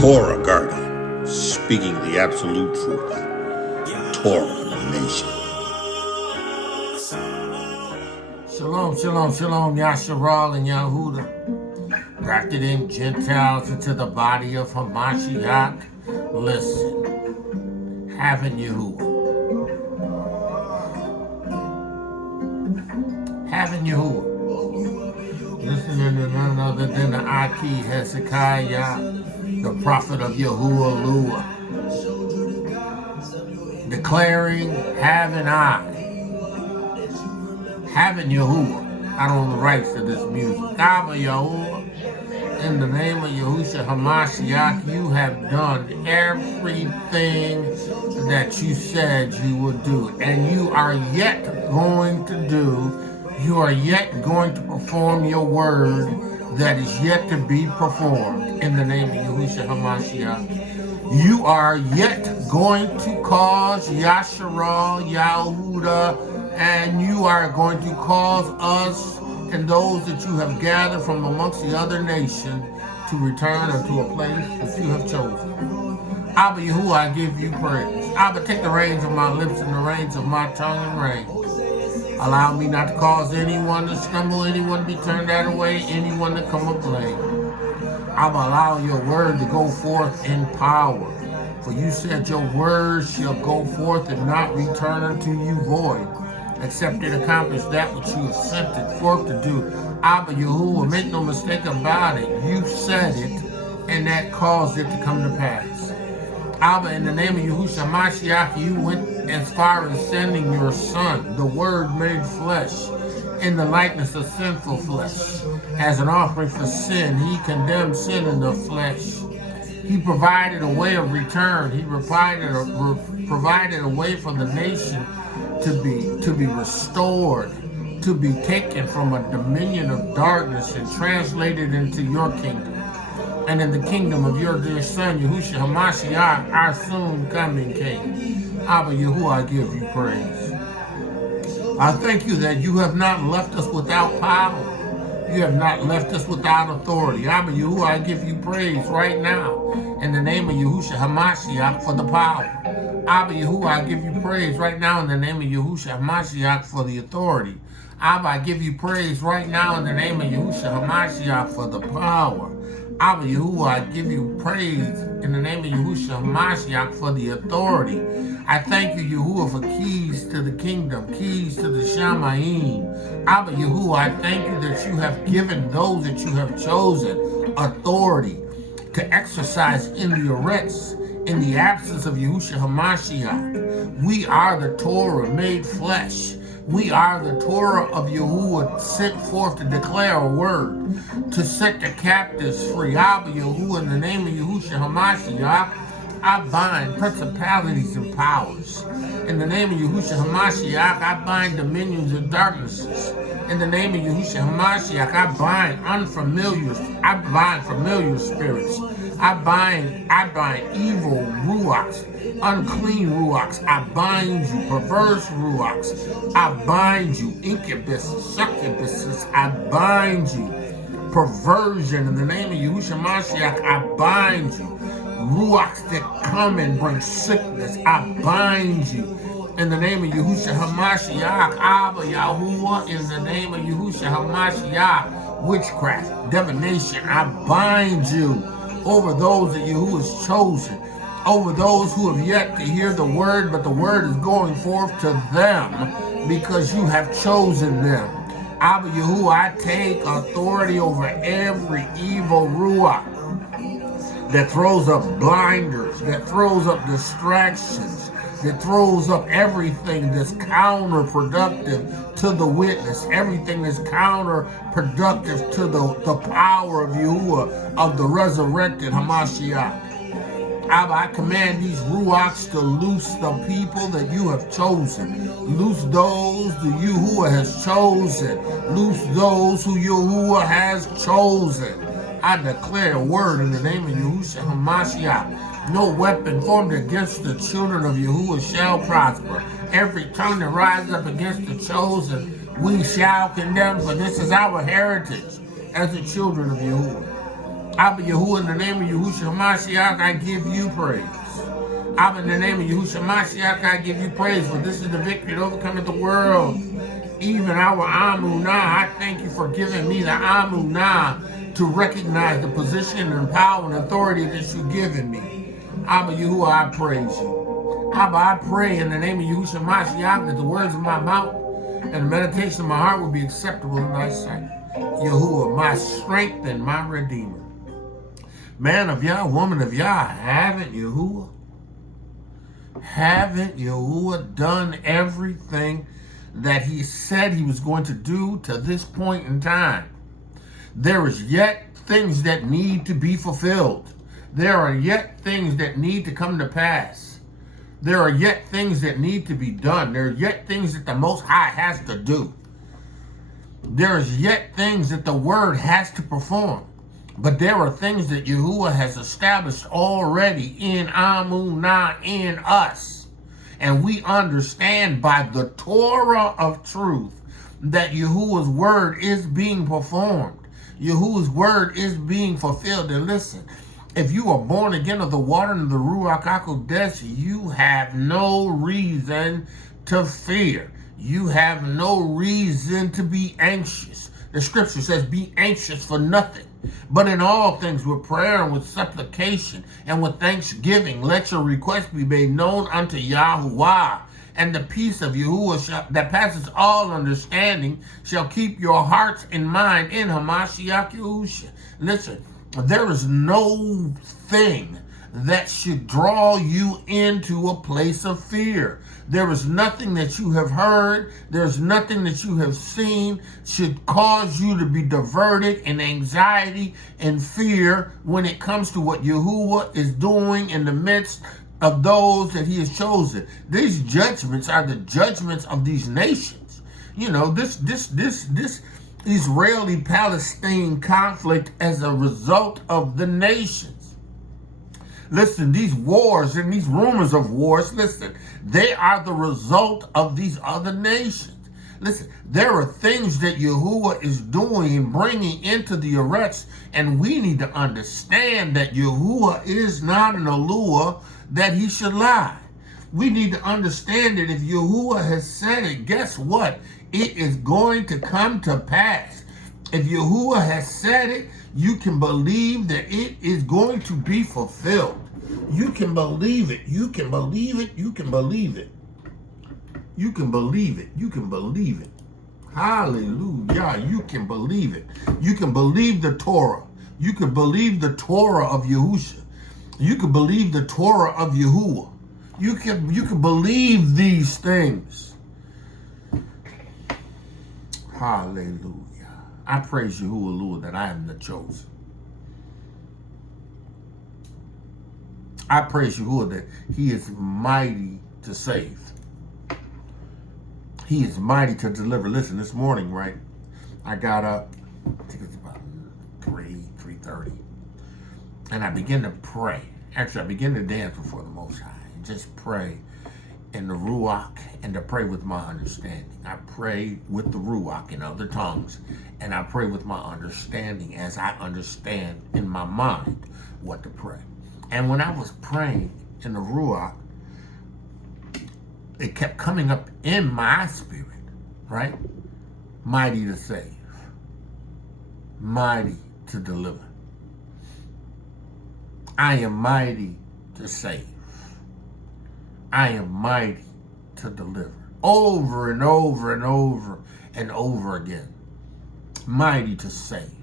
Torah Garda, speaking the absolute truth. Torah Nation. Shalom, shalom, shalom, Yasharal and Yahudah. Grafted in Gentiles into the body of Hamashiach. Listen, having Yahuah. Having Yahuah. Listening to none other than the Aki Hezekiah, the prophet of Yahuah, declaring, having Yahuah. I don't own the rights to this music. Abba Yahuah, in the name of Yahushua Hamashiach, you have done everything that you said you would do, and you are yet going to do. You are yet going to perform your word that is yet to be performed in the name of Yahushua HaMashiach. You are yet going to cause Yasharal, Yahudah, and you are going to cause us and those that you have gathered from amongst the other nations to return unto a place that you have chosen. Abba Yahuah, I give you praise. Abba, take the reins of my lips and the reins of my tongue and reins. Allow me not to cause anyone to stumble, anyone to be turned that way, anyone to come up lame. I will allow your word to go forth in power. For you said your word shall go forth and not return unto you void, except it accomplish that which you have sent it forth to do. Abba Yahuah, make no mistake about it. You said it, and that caused it to come to pass. Abba, in the name of Yahushua Mashiach, you went as far as sending your son, the word made flesh, in the likeness of sinful flesh. As an offering for sin, he condemned sin in the flesh. He provided a way of return. He provided a way for the nation to be restored, to be taken from a dominion of darkness and translated into your kingdom. And in the kingdom of your dear son, Yahushua HaMashiach, our soon coming King. Abba Yahuah, I give you praise. I thank you that you have not left us without power. You have not left us without authority. Abba Yahuah, I give you praise right now in the name of Yahushua HaMashiach for the power. Abba Yahuah, I give you praise right now in the name of Yahushua HaMashiach for the authority. Abba, I give you praise right now in the name of Yahushua HaMashiach for the power. Abba Yahuah, I give you praise in the name of Yahushua HaMashiach for the authority. I thank you, Yahuah, for keys to the kingdom, keys to the Shamayim. Abba Yahuah, I thank you that you have given those that you have chosen authority to exercise in the arrests in the absence of Yahushua HaMashiach. We are the Torah made flesh. We are the Torah of Yahuah sent forth to declare a word, to set the captives free. Abba Yahuah, in the name of Yahushua HaMashiach, I bind principalities and powers. In the name of Yahushua HaMashiach, I bind dominions of darknesses. In the name of Yahushua HaMashiach, I bind familiar spirits. I bind evil ruachs, unclean ruachs. I bind you, perverse ruachs. I bind you, incubuses, succubuses. I bind you, perversion. In the name of Yahushua Mashiach, I bind you, ruachs that come and bring sickness. I bind you. In the name of Yahushua HaMashiach, Abba Yahuah, in the name of Yahushua HaMashiach, witchcraft, divination, I bind you over those that Yahuah has chosen, over those who have yet to hear the word, but the word is going forth to them because you have chosen them. Abba Yahuah, I take authority over every evil ruach that throws up blinders, that throws up distractions, that throws up everything that's counterproductive to the witness, everything that's counterproductive to the power of Yahuah, of the resurrected Hamashiach. Abba, I command these ruachs to loose the people that you have chosen. Loose those that Yahuah has chosen. Loose those who Yahuah has chosen. I declare a word in the name of Yahushua HaMashiach. No weapon formed against the children of Yahuah shall prosper. Every tongue that rises up against the chosen, we shall condemn, for this is our heritage as the children of Yahuah. Abba Yahuah, in the name of Yahushua Hamashiach, I give you praise. Abba, in the name of Yahushua Hamashiach, I give you praise, for this is the victory that overcometh the world, even our Amunah. I thank you for giving me the Amunah to recognize the position and power and authority that you've given me. Abba Yahuah, I praise you. Abba, I pray in the name of Yahushua Hamashiach that the words of my mouth and the meditation of my heart will be acceptable in thy sight. Yahuah, my strength and my redeemer. Man of Yah, woman of Yah, haven't Yahuah done everything that he said he was going to do to this point in time? There is yet things that need to be fulfilled. There are yet things that need to come to pass. There are yet things that need to be done. There are yet things that the Most High has to do. There is yet things that the Word has to perform. But there are things that Yahuah has established already in Amunah, in us. And we understand by the Torah of truth that Yahuah's word is being performed. Yahuah's word is being fulfilled. And listen, if you are born again of the water and the Ruach HaKodesh, you have no reason to fear. You have no reason to be anxious. The scripture says, be anxious for nothing, but in all things with prayer and with supplication and with thanksgiving, let your requests be made known unto Yahuah. And the peace of Yahuah that passes all understanding shall keep your hearts and mind in Hamashiach Yahushua. Listen, there is no thing that should draw you into a place of fear. There is nothing that you have heard, there's nothing that you have seen should cause you to be diverted in anxiety and fear when it comes to what Yahuah is doing in the midst of those that he has chosen. These judgments are the judgments of these nations. You know, this Israeli-Palestine conflict as a result of the nations. Listen, these wars and these rumors of wars, listen, they are the result of these other nations. Listen, there are things that Yahuah is doing and bringing into the arrest, and we need to understand that Yahuah is not an Eluah that he should lie. We need to understand that if Yahuah has said it, guess what? It is going to come to pass. If Yahuah has said it, you can believe that it is going to be fulfilled. You can believe it. You can believe it. You can believe it. You can believe it. You can believe it. Hallelujah. You can believe it. You can believe the Torah. You can believe the Torah of Yahushua. You can believe the Torah of Yahuah. You can believe these things. Hallelujah. I praise Yahuah, Lord, that I am the chosen. I praise Yahuah that he is mighty to save. He is mighty to deliver. Listen, this morning, right, I got up, I think it's about 3:30, and I began to pray. Actually, I began to dance before the Most High and just pray in the Ruach and to pray with my understanding. I pray with the Ruach in other tongues, and I pray with my understanding as I understand in my mind what to pray. And when I was praying in the Ruach, it kept coming up in my spirit, right? Mighty to save, mighty to deliver. I am mighty to save. I am mighty to deliver. Over and over and over and over again. Mighty to save.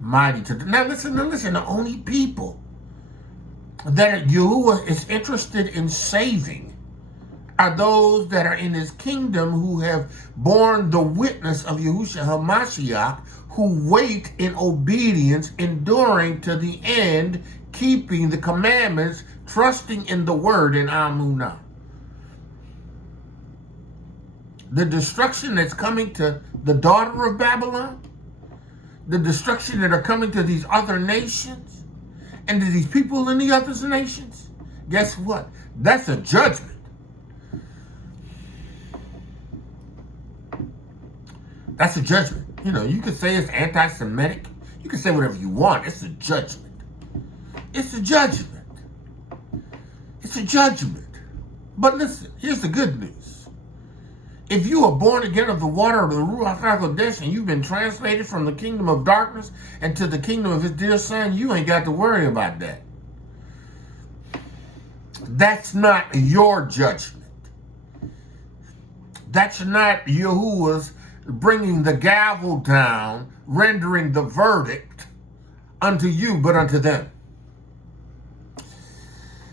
Mighty to... Now listen, the only people that Yahuah is interested in saving are those that are in his kingdom who have borne the witness of Yahushua HaMashiach, who wait in obedience, enduring to the end, keeping the commandments, trusting in the word in Amunah. The destruction that's coming to the daughter of Babylon, the destruction that are coming to these other nations, and to these people in the other nations, guess what? That's a judgment. That's a judgment. You know, you could say it's anti-Semitic. You can say whatever you want. It's a judgment. It's a judgment. It's a judgment. But listen, here's the good news. If you are born again of the water of the Ruach HaKodesh and you've been translated from the kingdom of darkness into the kingdom of his dear son, you ain't got to worry about that. That's not your judgment. That's not Yahuwah's bringing the gavel down, rendering the verdict unto you, but unto them.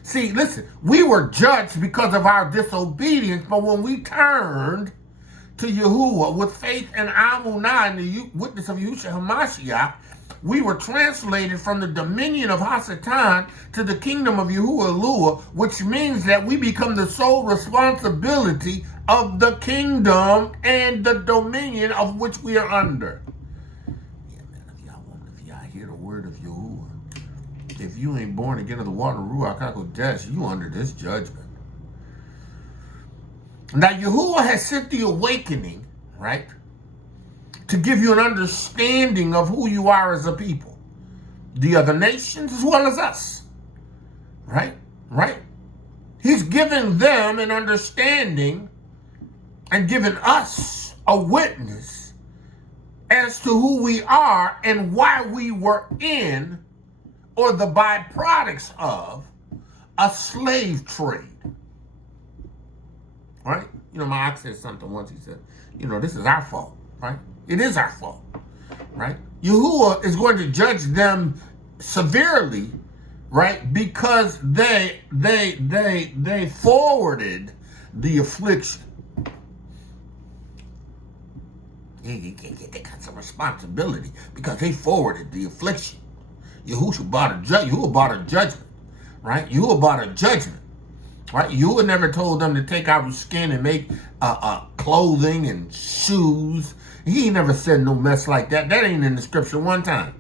See, listen, we were judged because of our disobedience, but when we turned to Yahuwah with faith and Amunah in the witness of Yahushua HaMashiach, we were translated from the dominion of Hasatan to the kingdom of Yahuwah, which means that we become the sole responsibility of the kingdom and the dominion of which we are under. Yeah, man, if y'all hear the word of Yahuwah, if you ain't born again of the water of Ruach HaKodesh, you under this judgment. Now, Yahuwah has sent the awakening, right, to give you an understanding of who you are as a people. The other nations as well as us, right? Right? He's giving them an understanding and giving us a witness as to who we are and why we were in or the byproducts of a slave trade. Right? You know, my ox said something once. He said, you know, this is our fault, right? It is our fault, right? Yahuwah is going to judge them severely, right? Because they forwarded the affliction. They got some responsibility because they forwarded the affliction. Yahuwah brought a judgment, right? Yahuwah brought a judgment, right? Yahuwah never told them to take out skin and make clothing and shoes. He never said no mess like that. That ain't in the scripture one time.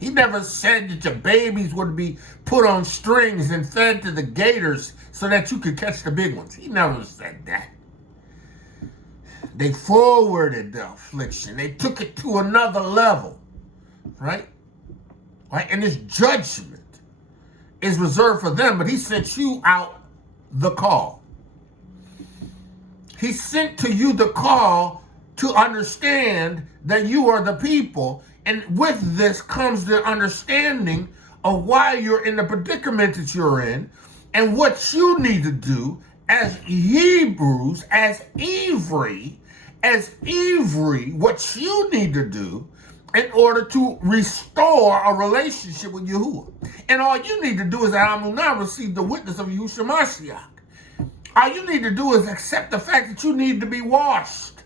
He never said that your babies would be put on strings and fed to the gators so that you could catch the big ones. He never said that. They forwarded the affliction. They took it to another level, right? Right? And this judgment is reserved for them, but he sent you out the call. He sent to you the call to understand that you are the people. And with this comes the understanding of why you're in the predicament that you're in and what you need to do as Hebrews, as Ivri, what you need to do in order to restore a relationship with Yahuwah. And all you need to do is that Amunah receive the witness of Yahushua Mashiach. All you need to do is accept the fact that you need to be washed.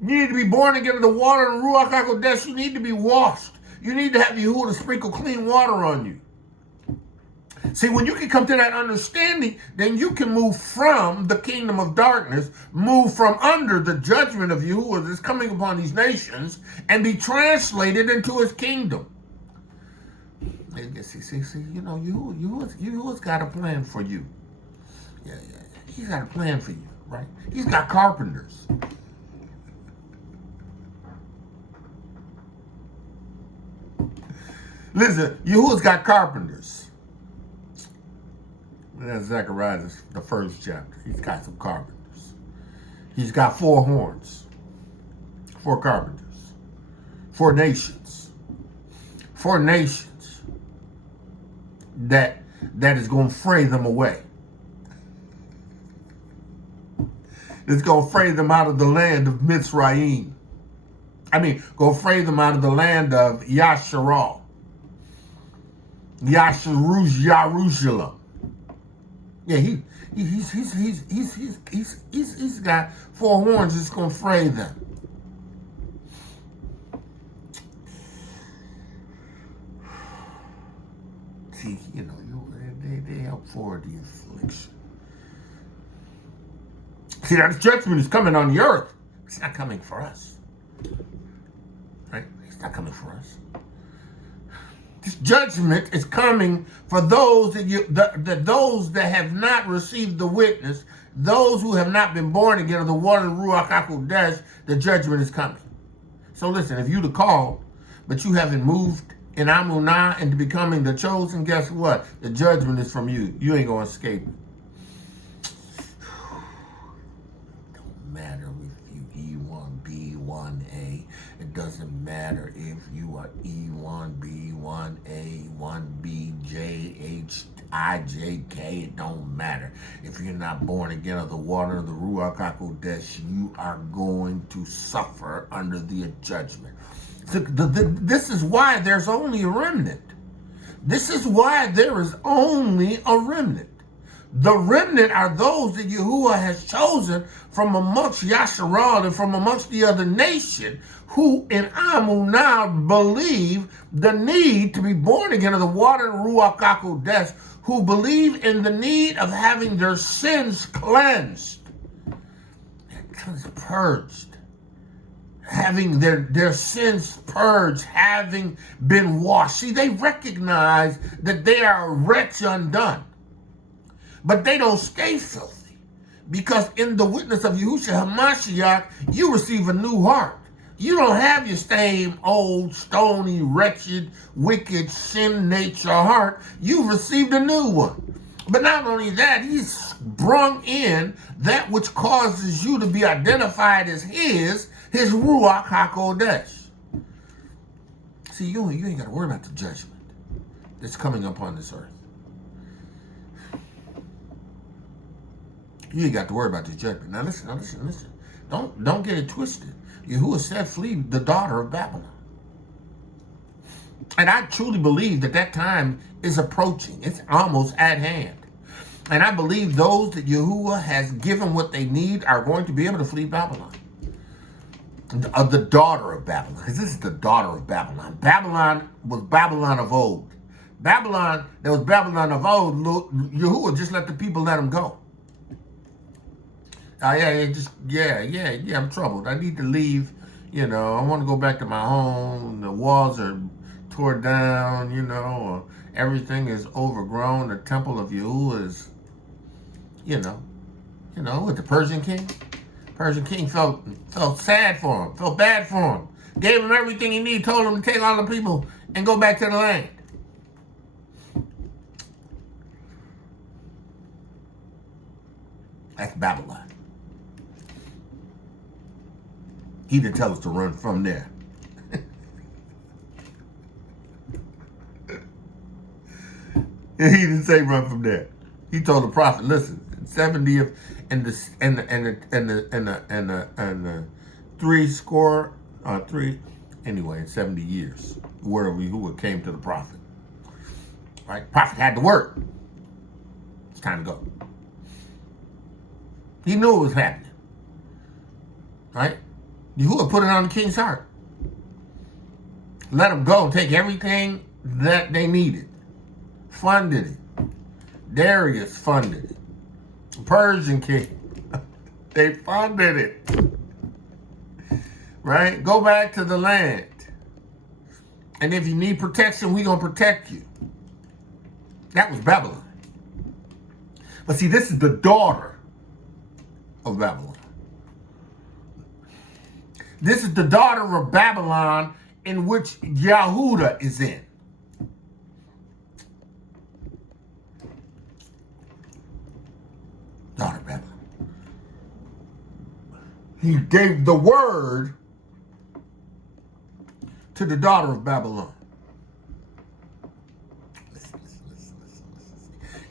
You need to be born again of the water and Ruach HaKodesh. You need to be washed. You need to have Yahuwah to sprinkle clean water on you. See, when you can come to that understanding, then you can move from the kingdom of darkness, move from under the judgment of Yahuwah that's coming upon these nations, and be translated into his kingdom. See, you know, Yahuwah's got a plan for you. Yeah. He's got a plan for you, right? He's got carpenters. Listen, Yahuwah's got carpenters. That's Zechariah, the first chapter. He's got some carpenters. He's got 4 horns, 4 carpenters, 4 nations. 4 nations that is going to fray them away. It's going to fray them out of the land of Mitzrayim. Go fray them out of the land of Yasharal. Yasharushalem. Yeah, he's got 4 horns that's going to fray them. See, you know, they help forward the affliction. See, that judgment is coming on the earth. It's not coming for us. Right? It's not coming for us. This judgment is coming for those those that have not received the witness, those who have not been born again of the water of Ruach HaKodesh. The judgment is coming. So listen, if you the called, but you haven't moved in Amunah into becoming the chosen, guess what? The judgment is from you. You ain't going to escape it. Don't matter if you E1, B1A. It doesn't matter if you are E1, B1A, 1B, J, H, I, J, K. It don't matter. If you're not born again of the water of the Ruach HaKodesh, you are going to suffer under the judgment. So this is why there's only a remnant. This is why there is only a remnant. The remnant are those that Yahuah has chosen from amongst Yasharal and from amongst the other nation who in Amunah believe the need to be born again of the water and Ruach HaKodesh, who believe in the need of having their sins cleansed and purged. Having their sins purged, having been washed. See, they recognize that they are a wretch undone. But they don't stay filthy. Because in the witness of Yahushua HaMashiach, you receive a new heart. You don't have your same old, stony, wretched, wicked, sin nature heart. You've received a new one. But not only that, he's brung in that which causes you to be identified as his Ruach HaKodesh. See, you ain't got to worry about the judgment that's coming upon this earth. You ain't got to worry about the judgment. Now listen. Don't get it twisted. Yahuah said, flee the daughter of Babylon. And I truly believe that time is approaching. It's almost at hand. And I believe those that Yahuah has given what they need are going to be able to flee Babylon. The daughter of Babylon. Because this is the daughter of Babylon. Babylon was Babylon of old. Babylon, that was Babylon of old, Yahuah just let the people let them go. I'm troubled. I need to leave. I want to go back to my home. The walls are tore down, everything is overgrown. The temple of Yahuah is, with the Persian king. Persian king felt sad for him, felt bad for him. Gave him everything he needed, told him to take all the people and go back to the land. That's Babylon. He didn't tell us to run from there. He didn't say run from there. He told the prophet, listen, 70th and the 70 years, the word of Yahuah came to the prophet. Right? Prophet had the word. It's time to go. He knew it was happening. Right? Yahuah put it on the king's heart. Let them go and take everything that they needed. Funded it. Darius funded it. The Persian king. They funded it. Right? Go back to the land. And if you need protection, we're going to protect you. That was Babylon. But see, this is the daughter of Babylon. This is the daughter of Babylon in which Yahudah is in. Daughter of Babylon. He gave the word to the daughter of Babylon. Listen.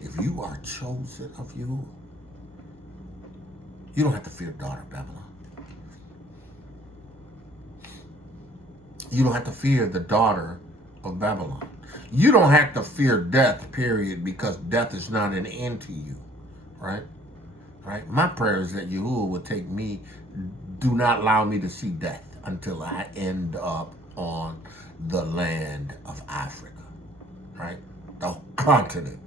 If you are chosen of Yahuah, you don't have to fear daughter of Babylon. You don't have to fear the daughter of Babylon. You don't have to fear death, period, because death is not an end to you, right? Right? My prayer is that Yahuah will take me, do not allow me to see death until I end up on the land of Africa, right? The continent,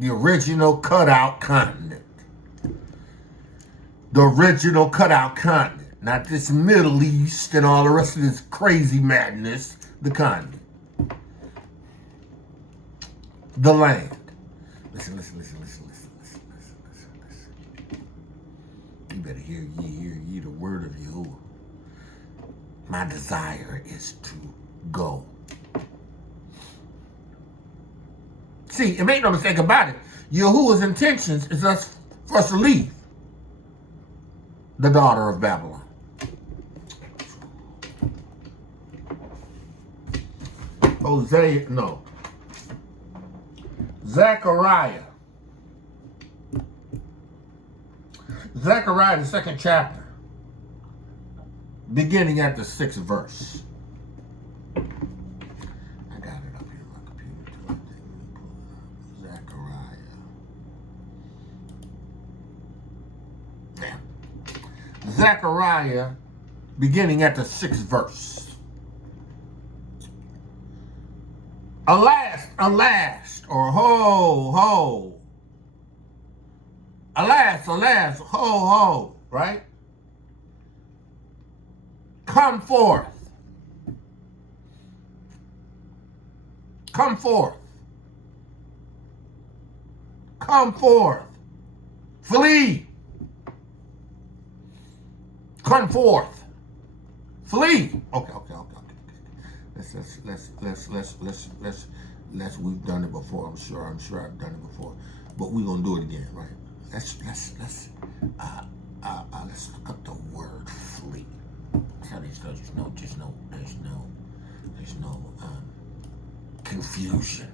the original cutout continent. The original cutout continent. Not this Middle East and all the rest of this crazy madness. The continent. The land. Listen. You better hear ye the word of Yahuah. My desire is to go. See, and make no mistake about it, Yahuah's intentions is for us to leave the daughter of Babylon. Zechariah. Zechariah, the 2nd chapter, beginning at the 6th verse. I got it up here on my computer too. Zechariah. Yeah. Zechariah, beginning at the 6th verse. Alas, or ho, alas, ho, right? Come forth. Come forth. Come forth. Flee. Come forth. Flee. Okay. Let's we've done it before. I'm sure I've done it before. But we're gonna do it again, right? Let's look up the word flee. Tell these guys there's no confusion.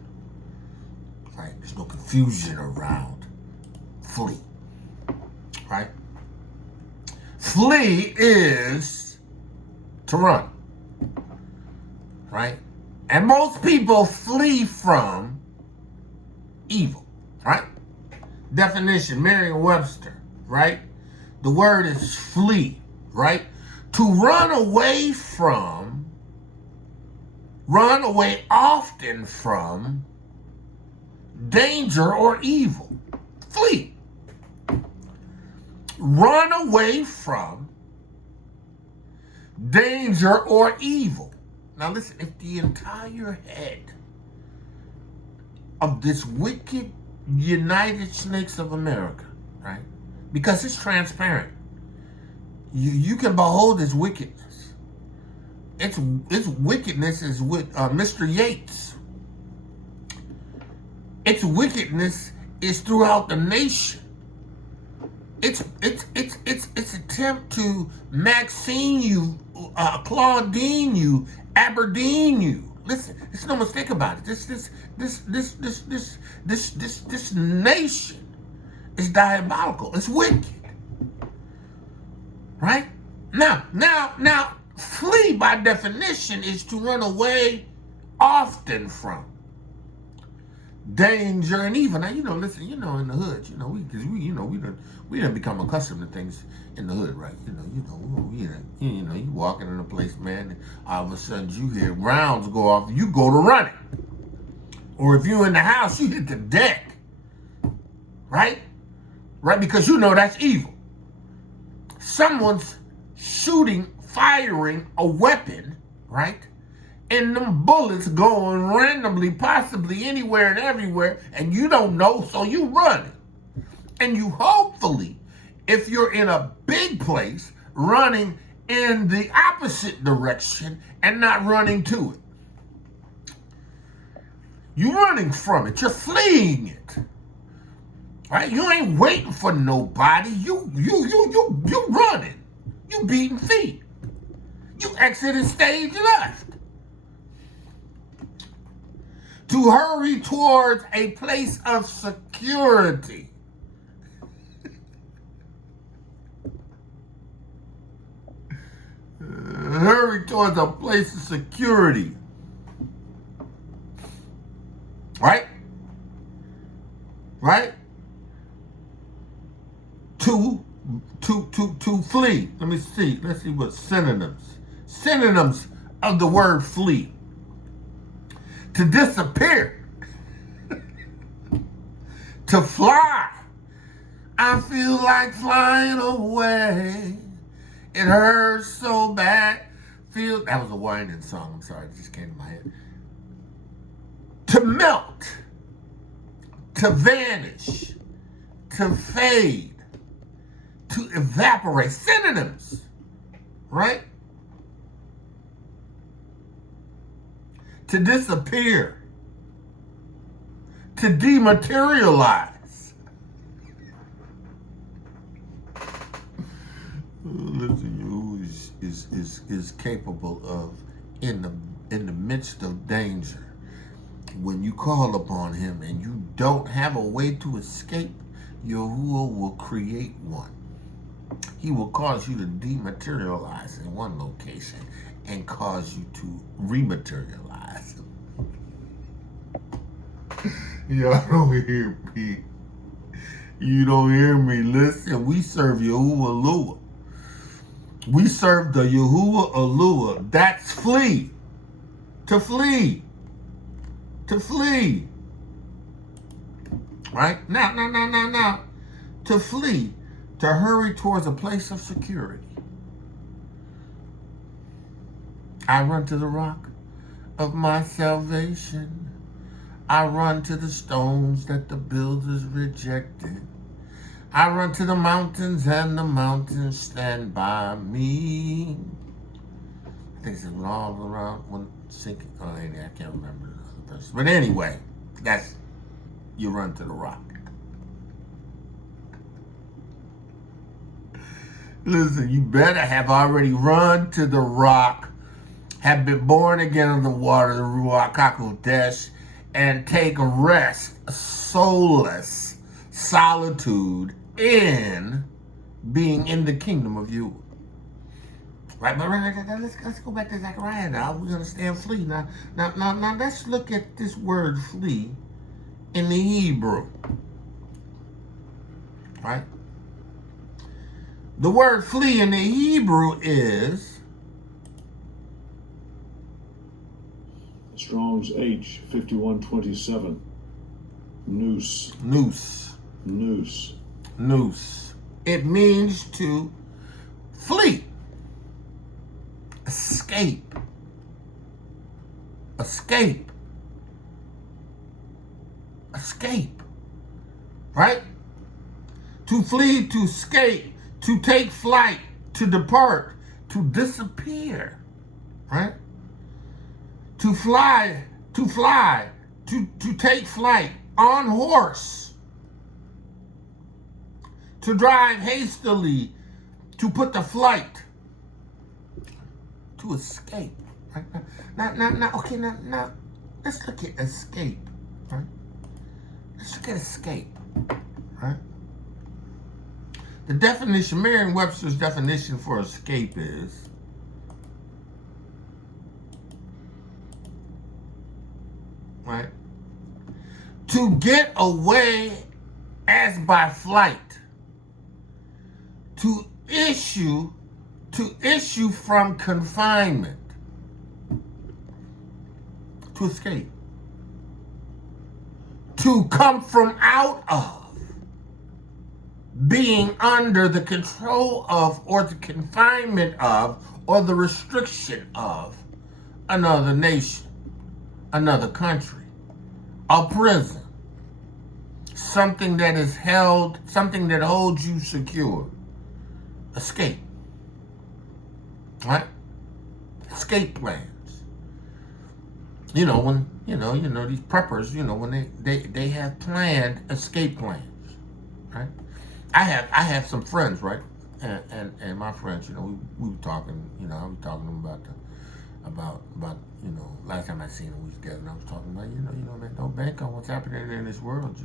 Right? There's no confusion around flee. Right? Flee is to run. Right? And most people flee from evil, right? Definition, Merriam-Webster, right? The word is flee, right? To run away from, run away often from danger or evil. Flee. Run away from danger or evil. Now listen, if the entire head of this wicked United Snakes of America, right? Because it's transparent. You can behold its wickedness. Its wickedness is with Mr. Yates. Its wickedness is throughout the nation. Its attempt to Maxine you, Claudine you, Aberdeen you. Listen, there's no mistake about it. This nation is diabolical. It's wicked. Right? Now, flee by definition is to run away often from danger and evil. Now, listen, in the hood, we done become accustomed to things in the hood, right? You walking in a place, man, and all of a sudden you hear rounds go off, you go to running. Or if you're in the house, you hit the deck, right? Right, because that's evil. Someone's firing a weapon, right? And them bullets going randomly, possibly anywhere and everywhere, and you don't know, so you run. And you hopefully, if you're in a big place, running in the opposite direction and not running to it. You're running from it. You're fleeing it. Right? You ain't waiting for nobody. You running. You beating feet. You exited stage left. To hurry towards a place of security. Hurry towards a place of security. Right? Right? To flee. Let's see what synonyms of the word flee. To disappear. To fly. I feel like flying away. It hurts so bad. That was a whining song. I'm sorry, it just came to my head. To melt. To vanish. To fade. To evaporate. Synonyms. Right? to disappear, to dematerialize. Listen, Yahuah is capable of, in the midst of danger, when you call upon him and you don't have a way to escape, Yahuah will create one. He will cause you to dematerialize in one location and cause you to rematerialize. Y'all don't hear me. You don't hear me. Listen, we serve Yahuah. We serve the Yahuah. That's flee. To flee. To flee. Right? Now. To flee. To hurry towards a place of security. I run to the rock of my salvation. I run to the stones that the builders rejected. I run to the mountains and the mountains stand by me. I think it's all around when sinking. Oh, I can't remember the other verse. But anyway, that's you run to the rock. Listen, you better have already run to the rock, have been born again of the water, the Ruach HaKodesh, and take a rest, a soulless solitude in being in the kingdom of you. Right, but let's go back to Zechariah now. We're going to stay and flee. Now, let's look at this word flee in the Hebrew. Right? The word flee in the Hebrew is Strong's H 5127. Noose. It means to flee, escape. Right? To flee, to escape, to take flight, to depart, to disappear. Right? To fly, to take flight on horse, to drive hastily, to put to flight, to escape. Right? Now, let's look at escape. Right? Let's look at escape. Right? The definition, Merriam-Webster's definition for escape is right? To get away as by flight. To issue from confinement. To escape. To come from out of. Being under the control of, or the confinement of, or the restriction of another nation, another country, a prison, something that is held, something that holds you secure. Escape. Right? Escape plans. You know, when, these preppers, when they have planned escape plans. Right? I have some friends, right? And my friends, we were talking, I was talking to them about last time I seen them, we was together, and I was talking about, man, don't bank on what's happening in this world.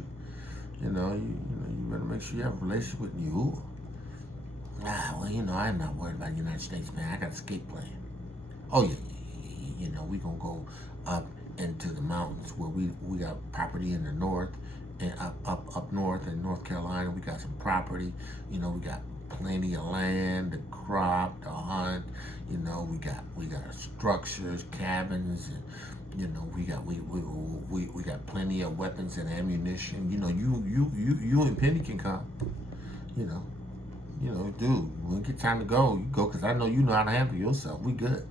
You better make sure you have a relationship with Yahuah. I'm not worried about the United States, man. I got an escape plan. Oh yeah, we gonna go up into the mountains where we got property in the north, and up north in North Carolina. We got some property. We got plenty of land to crop, to hunt. We got structures, cabins, and we got plenty of weapons and ammunition. You and Penny can come. Dude, when it get time to go, you go, because I know you know how to handle yourself. We good.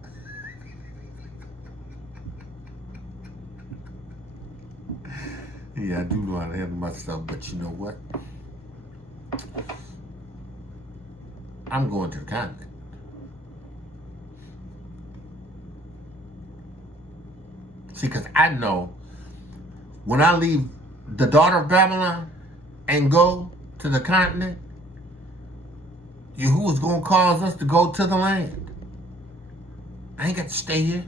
Yeah, I do know how to handle myself, but you know what? I'm going to the continent. See, because I know when I leave the daughter of Babylon and go to the continent, Yahuwah is going to cause us to go to the land. I ain't got to stay here.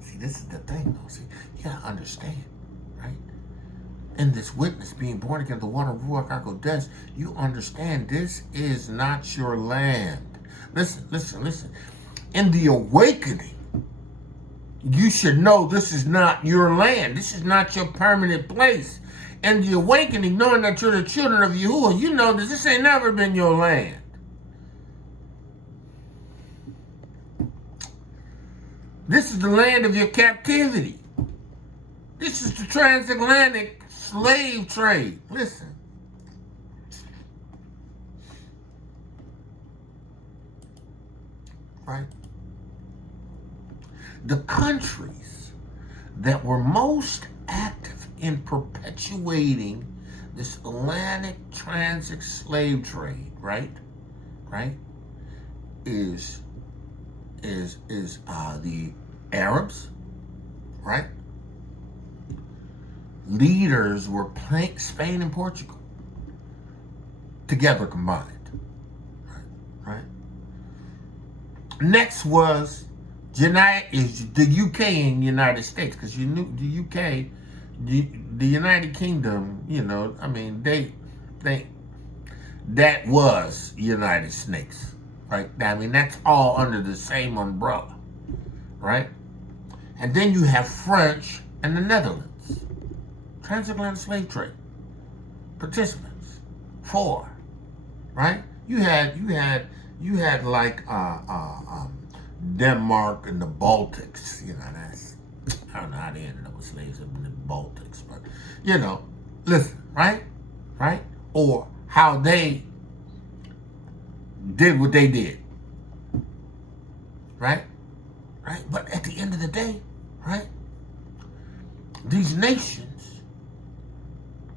See, this is the thing, though. See, you got to understand, right? In this witness being born again, the water of Ruach HaKodesh, you understand this is not your land. Listen, listen, listen. In the awakening, you should know this is not your land. This is not your permanent place. In the awakening, knowing that you're the children of Yahuwah, you know that this ain't never been your land. This is the land of your captivity. This is the transatlantic slave trade. Listen. Right? The countries that were most active in perpetuating this Atlantic transit slave trade, right? Right? Is the Arabs, right? Leaders were Spain and Portugal together combined, right? Next was the UK and United States, because you knew the UK, the United Kingdom, you know, I mean, that was United States, right? I mean, that's all under the same umbrella, right? And then you have French and the Netherlands, transatlantic slave trade participants, 4, right? You had like Denmark and the Baltics, you know, I don't know how they ended up with slaves in the Baltics, but, you know, listen, right? Or how they did what they did, right? But at the end of the day, right, these nations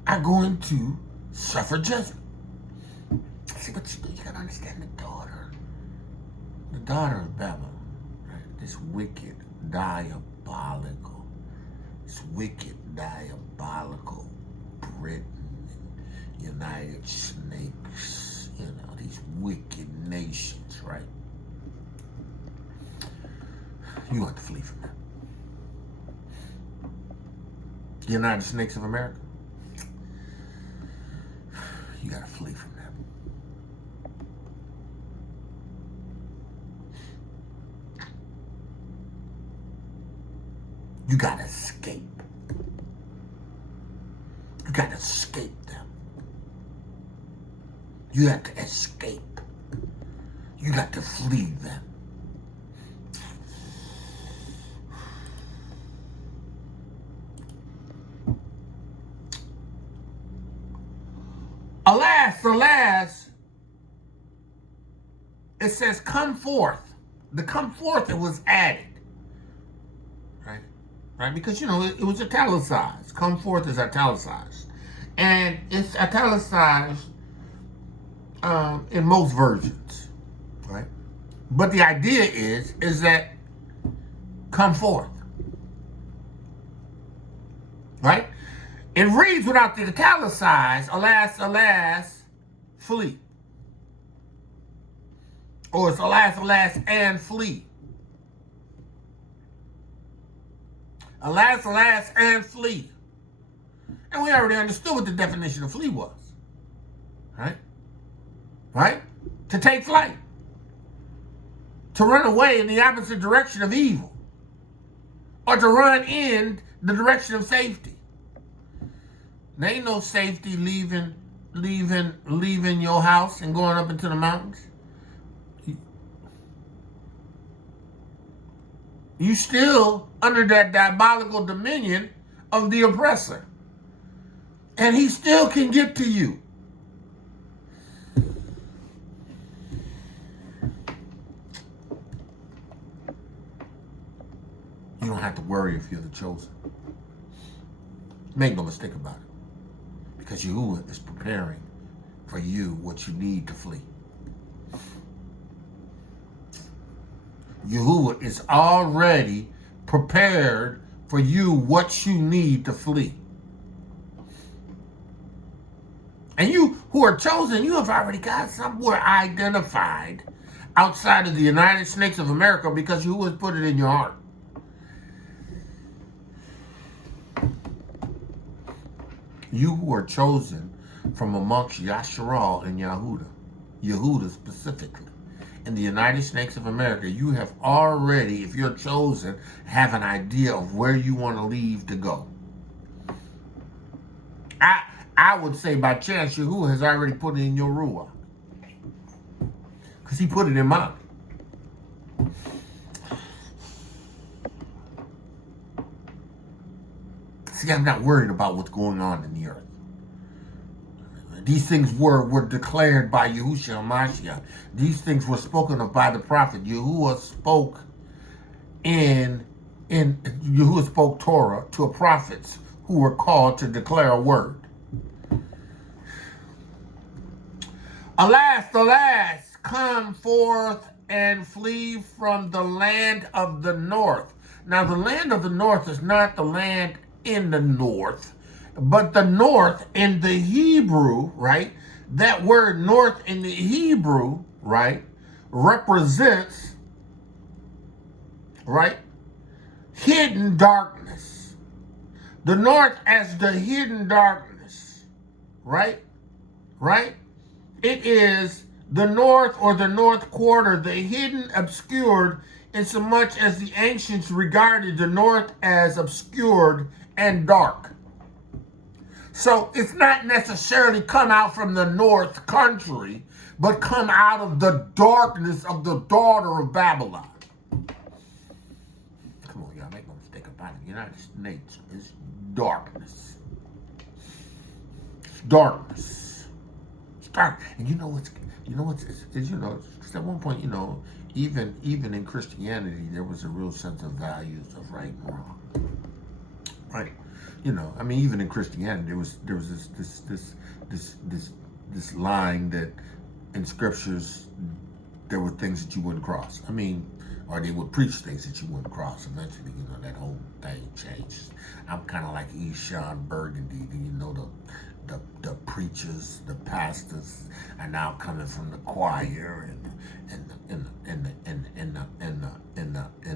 are going to suffer judgment. See, but you gotta understand the daughter of Babel, right? This wicked, diabolical Britain, United Snakes, you know, these wicked nations, right? You have to flee from them. The United Snakes of America, you gotta flee from them. You gotta escape. You gotta escape them. You have to escape. You got to flee them. Alas, it says, come forth. The come forth, it was added. Right? Because, you know, it was italicized. Come forth is italicized. And it's italicized in most versions, right? But the idea is that come forth, right? It reads without the italicized, alas, flee. Or it's alas, and flee. Alas, and flee. And we already understood what the definition of flee was. Right? To take flight. To run away in the opposite direction of evil. Or to run in the direction of safety. There ain't no safety leaving your house and going up into the mountains. You still under that diabolical dominion of the oppressor. And he still can get to you. You don't have to worry if you're the chosen. Make no mistake about it. Because Yahuwah is preparing for you what you need to flee. Yahuah is already prepared for you what you need to flee. And you who are chosen, you have already got somewhere identified outside of the United States of America because Yahuah has put it in your heart. You who are chosen from amongst Yasharal and Yehudah specifically, in the United States of America, you have already, if you're chosen, have an idea of where you want to leave to go. I would say by chance, Yahuah has already put it in your ruah. Because he put it in mine. See, I'm not worried about what's going on in the earth. These things were declared by Yahushua HaMashiach. These things were spoken of by the prophet. Yahuah spoke Yahuah spoke Torah to prophets who were called to declare a word. Alas, come forth and flee from the land of the north. Now, the land of the north is not the land in the north, but the north in the Hebrew, right? That word north in the Hebrew, right, represents, right, hidden darkness. The north as the hidden darkness, right? Right? It is the north or the north quarter, the hidden, obscured, insomuch as the ancients regarded the north as obscured and dark. So it's not necessarily come out from the north country, but come out of the darkness of the daughter of Babylon. Come on, y'all, make no mistake about it. The United States is darkness. It's darkness. It's dark. And you know what's because at one point, even in Christianity, there was a real sense of values of right and wrong. Right? Even in Christianity, there was this line that in scriptures there were things that you wouldn't cross. Or they would preach things that you wouldn't cross. Eventually, that whole thing changed. I'm kind of like E. Sean Burgundy. The preachers, the pastors are now coming from the choir, and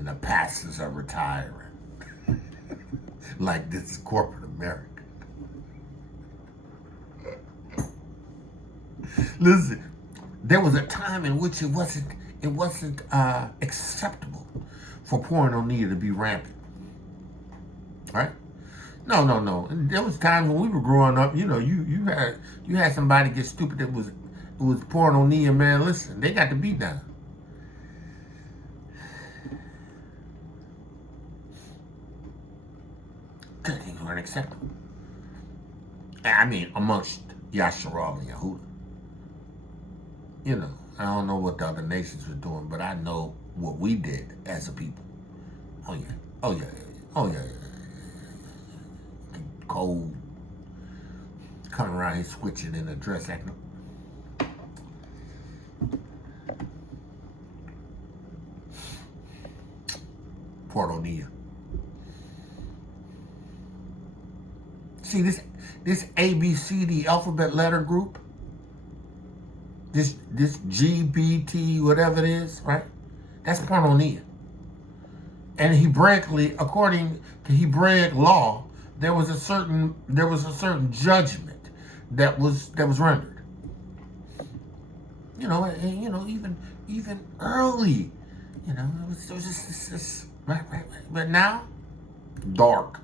the pastors are retiring. Like this is corporate America. Listen, there was a time in which it wasn't acceptable for pornography to be rampant. Right? No. There was times when we were growing up, you had somebody get stupid that was pornography, man. Listen, they got to be done. Things weren't acceptable. Amongst Yasharal and Yahudah. I don't know what the other nations were doing, but I know what we did as a people. Oh yeah. Cold. Coming around here switching in a dress acting. Pornography. See this ABCD alphabet letter group, this GBT whatever it is, right? That's pornography. And Hebraically, according to Hebraic law, there was a certain judgment that was rendered. Even early, it was just this right. But now, dark.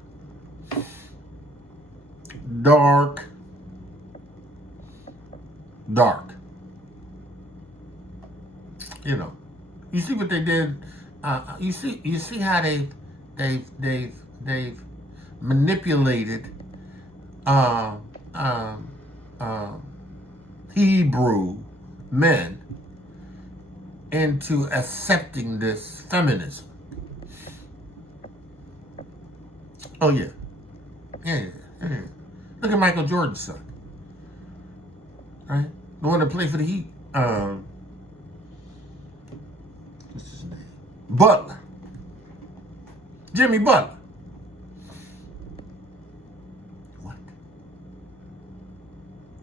You see what they did. You see how they've manipulated Hebrew men into accepting this feminism. Oh yeah. Look at Michael Jordan's son, right? The one that played for the Heat. What's his name? Butler. Jimmy Butler. What?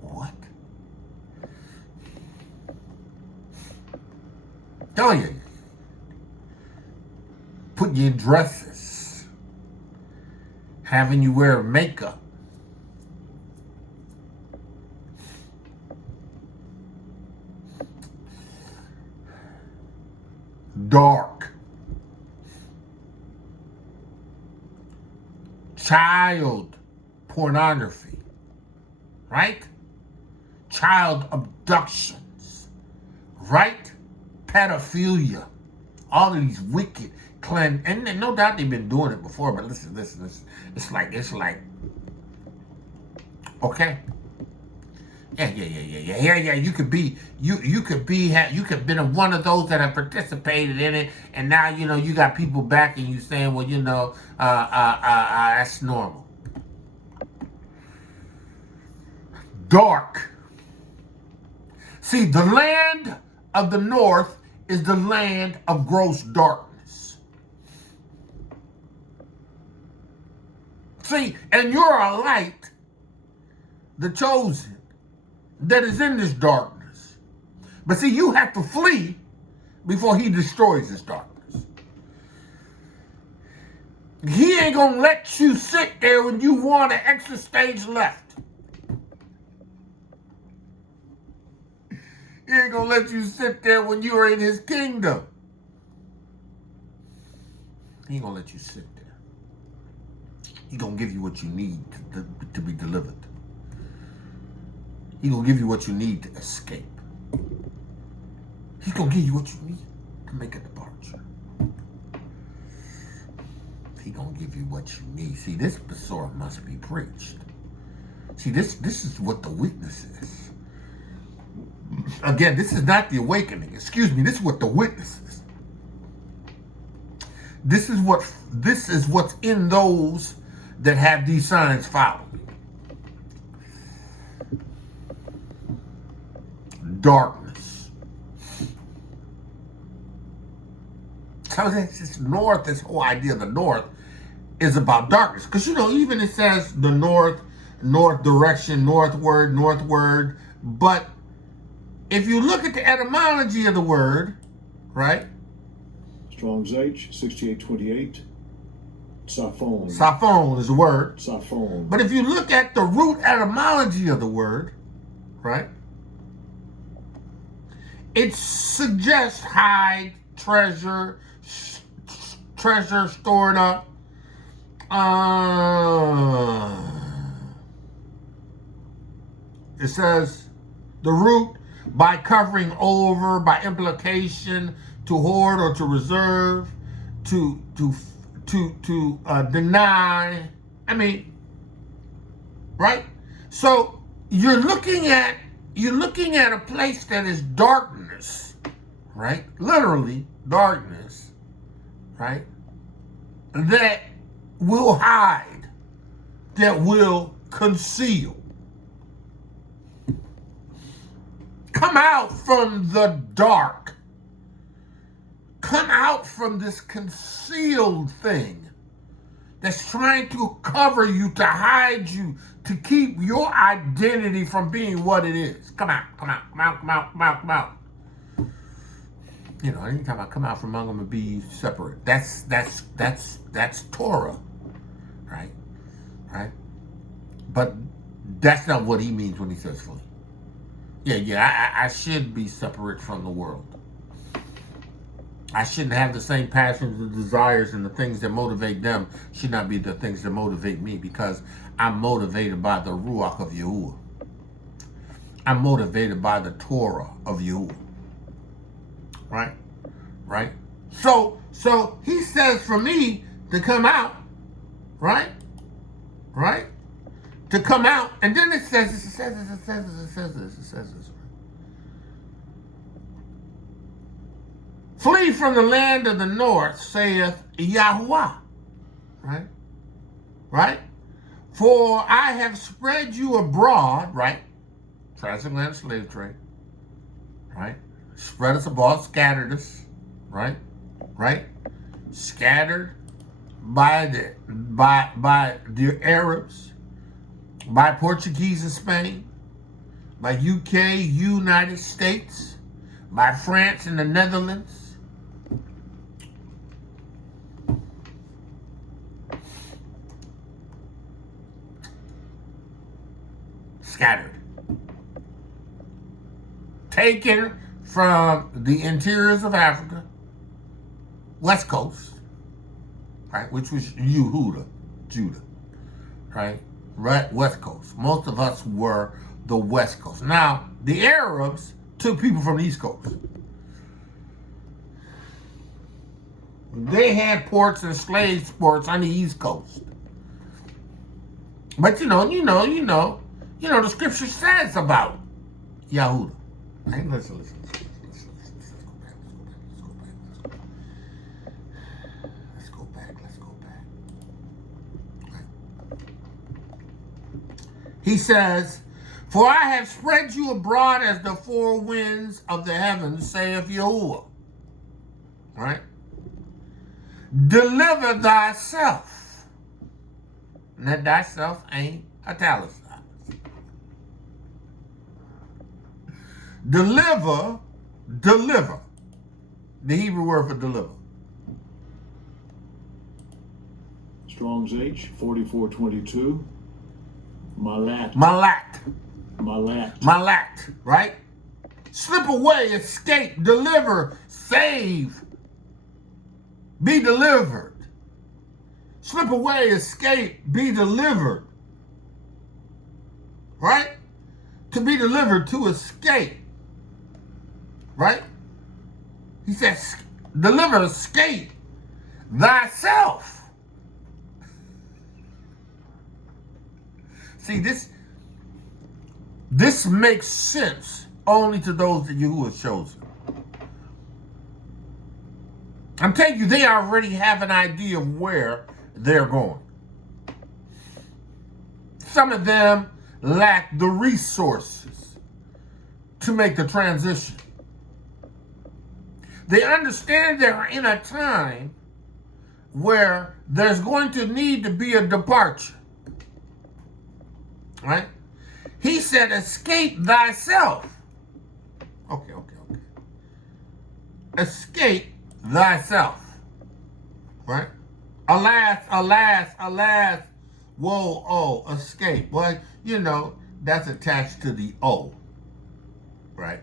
What? Tell you. Put you in dresses. Having you wear makeup. Dark. Child pornography. Right? Child abductions. Right? Pedophilia. All of these wicked and no doubt they've been doing it before, but listen. It's like, okay. Yeah. You could be one of those that have participated in it, and now you got people backing you saying, well, that's normal. Dark. See, the land of the north is the land of gross darkness. See, and you're a light, the chosen, that is in this darkness. But see, you have to flee before he destroys this darkness. He ain't gonna let you sit there when you want to exit stage left. He ain't gonna let you sit there when you are in his kingdom. He ain't gonna let you sit there. He's going to give you what you need to be delivered. He's going to give you what you need to escape. He's going to give you what you need to make a departure. He's going to give you what you need. See, this Besorah must be preached. See, this is what the witness is. Again, this is not the awakening. Excuse me, this is what the witness is. This is what's in those that have these signs following. Darkness. So this north, this whole idea of the north is about darkness. Because, even it says the north direction, northward. But if you look at the etymology of the word, right? Strong's H, 6828. Saphon. Saphon is the word. Saphon. But if you look at the root etymology of the word, right? It suggests hide, treasure stored up. It says the root by covering over, by implication, to hoard or to reserve, to deny. I mean, right? So you're looking at a place that is darkness, right? Literally darkness, right? That will hide, that will conceal. Come out from the dark. Come out from this concealed thing that's trying to cover you, to hide you, to keep your identity from being what it is. Come out. Anytime I come out from among them and be separate, that's Torah, right? Right? But that's not what he means when he says flee. I should be separate from the world. I shouldn't have the same passions and desires, and the things that motivate them should not be the things that motivate me, because I'm motivated by the Ruach of Yahuah. I'm motivated by the Torah of Yahuah. Right? Right? So he says for me to come out, right? Right? To come out, and then it says this. Flee from the land of the north, saith Yahuah. Right? Right? For I have spread you abroad, right? Transatlantic slave trade. Right? Spread us abroad, scattered us. Right? Right? scattered by the Arabs, by Portuguese in Spain, by UK, United States, by France and the Netherlands. Scattered. Taken from the interiors of Africa, West Coast, right, which was Judah, right, West Coast. Most of us were the West Coast. Now, the Arabs took people from the East Coast. They had ports and slave ports on the East Coast. But you know, the scripture says about Yahudah. Hey, listen. Let's go back. He says, "For I have spread you abroad as the four winds of the heavens, saith Yahuah." Right? Deliver thyself. And that thyself ain't italicized. Deliver. The Hebrew word for deliver. Strong's H, 4422. Malat, right? Slip away, escape, deliver, save, be delivered. Slip away, escape, be delivered. Right? To be delivered, to escape. Right? He says, deliver, escape thyself. See, this makes sense only to those that Yahuah has chosen. I'm telling you, they already have an idea of where they're going. Some of them lack the resources to make the transition. They understand they're in a time where there's going to need to be a departure. Right? He said, escape thyself. Okay. Escape thyself. Right? Alas. Whoa, oh, escape. Well, that's attached to the O. Right?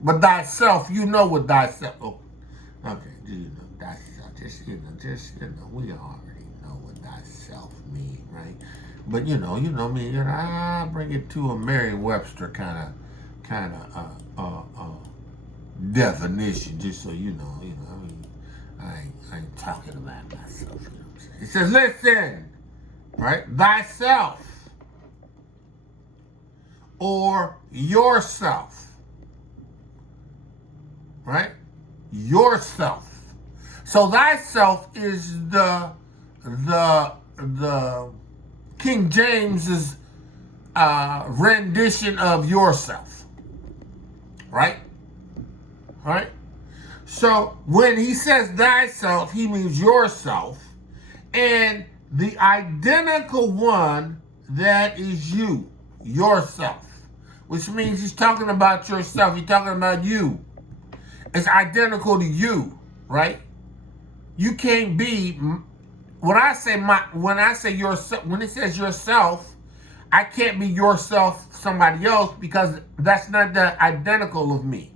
But thyself, what thyself. Oh, okay, thyself. We already know what thyself means, right? But I bring it to a Merriam-Webster kind of definition, just so you know. I ain't talking about myself. You know what I'm saying? It says, listen, right? Thyself or yourself, right? Yourself. So thyself is the King James's rendition of yourself, right? Right? So when he says thyself, he means yourself, and the identical one that is you, yourself, which means he's talking about yourself. He's talking about you. It's identical to you, right? You can't be. When it says yourself, I can't be yourself, somebody else, because that's not the identical of me.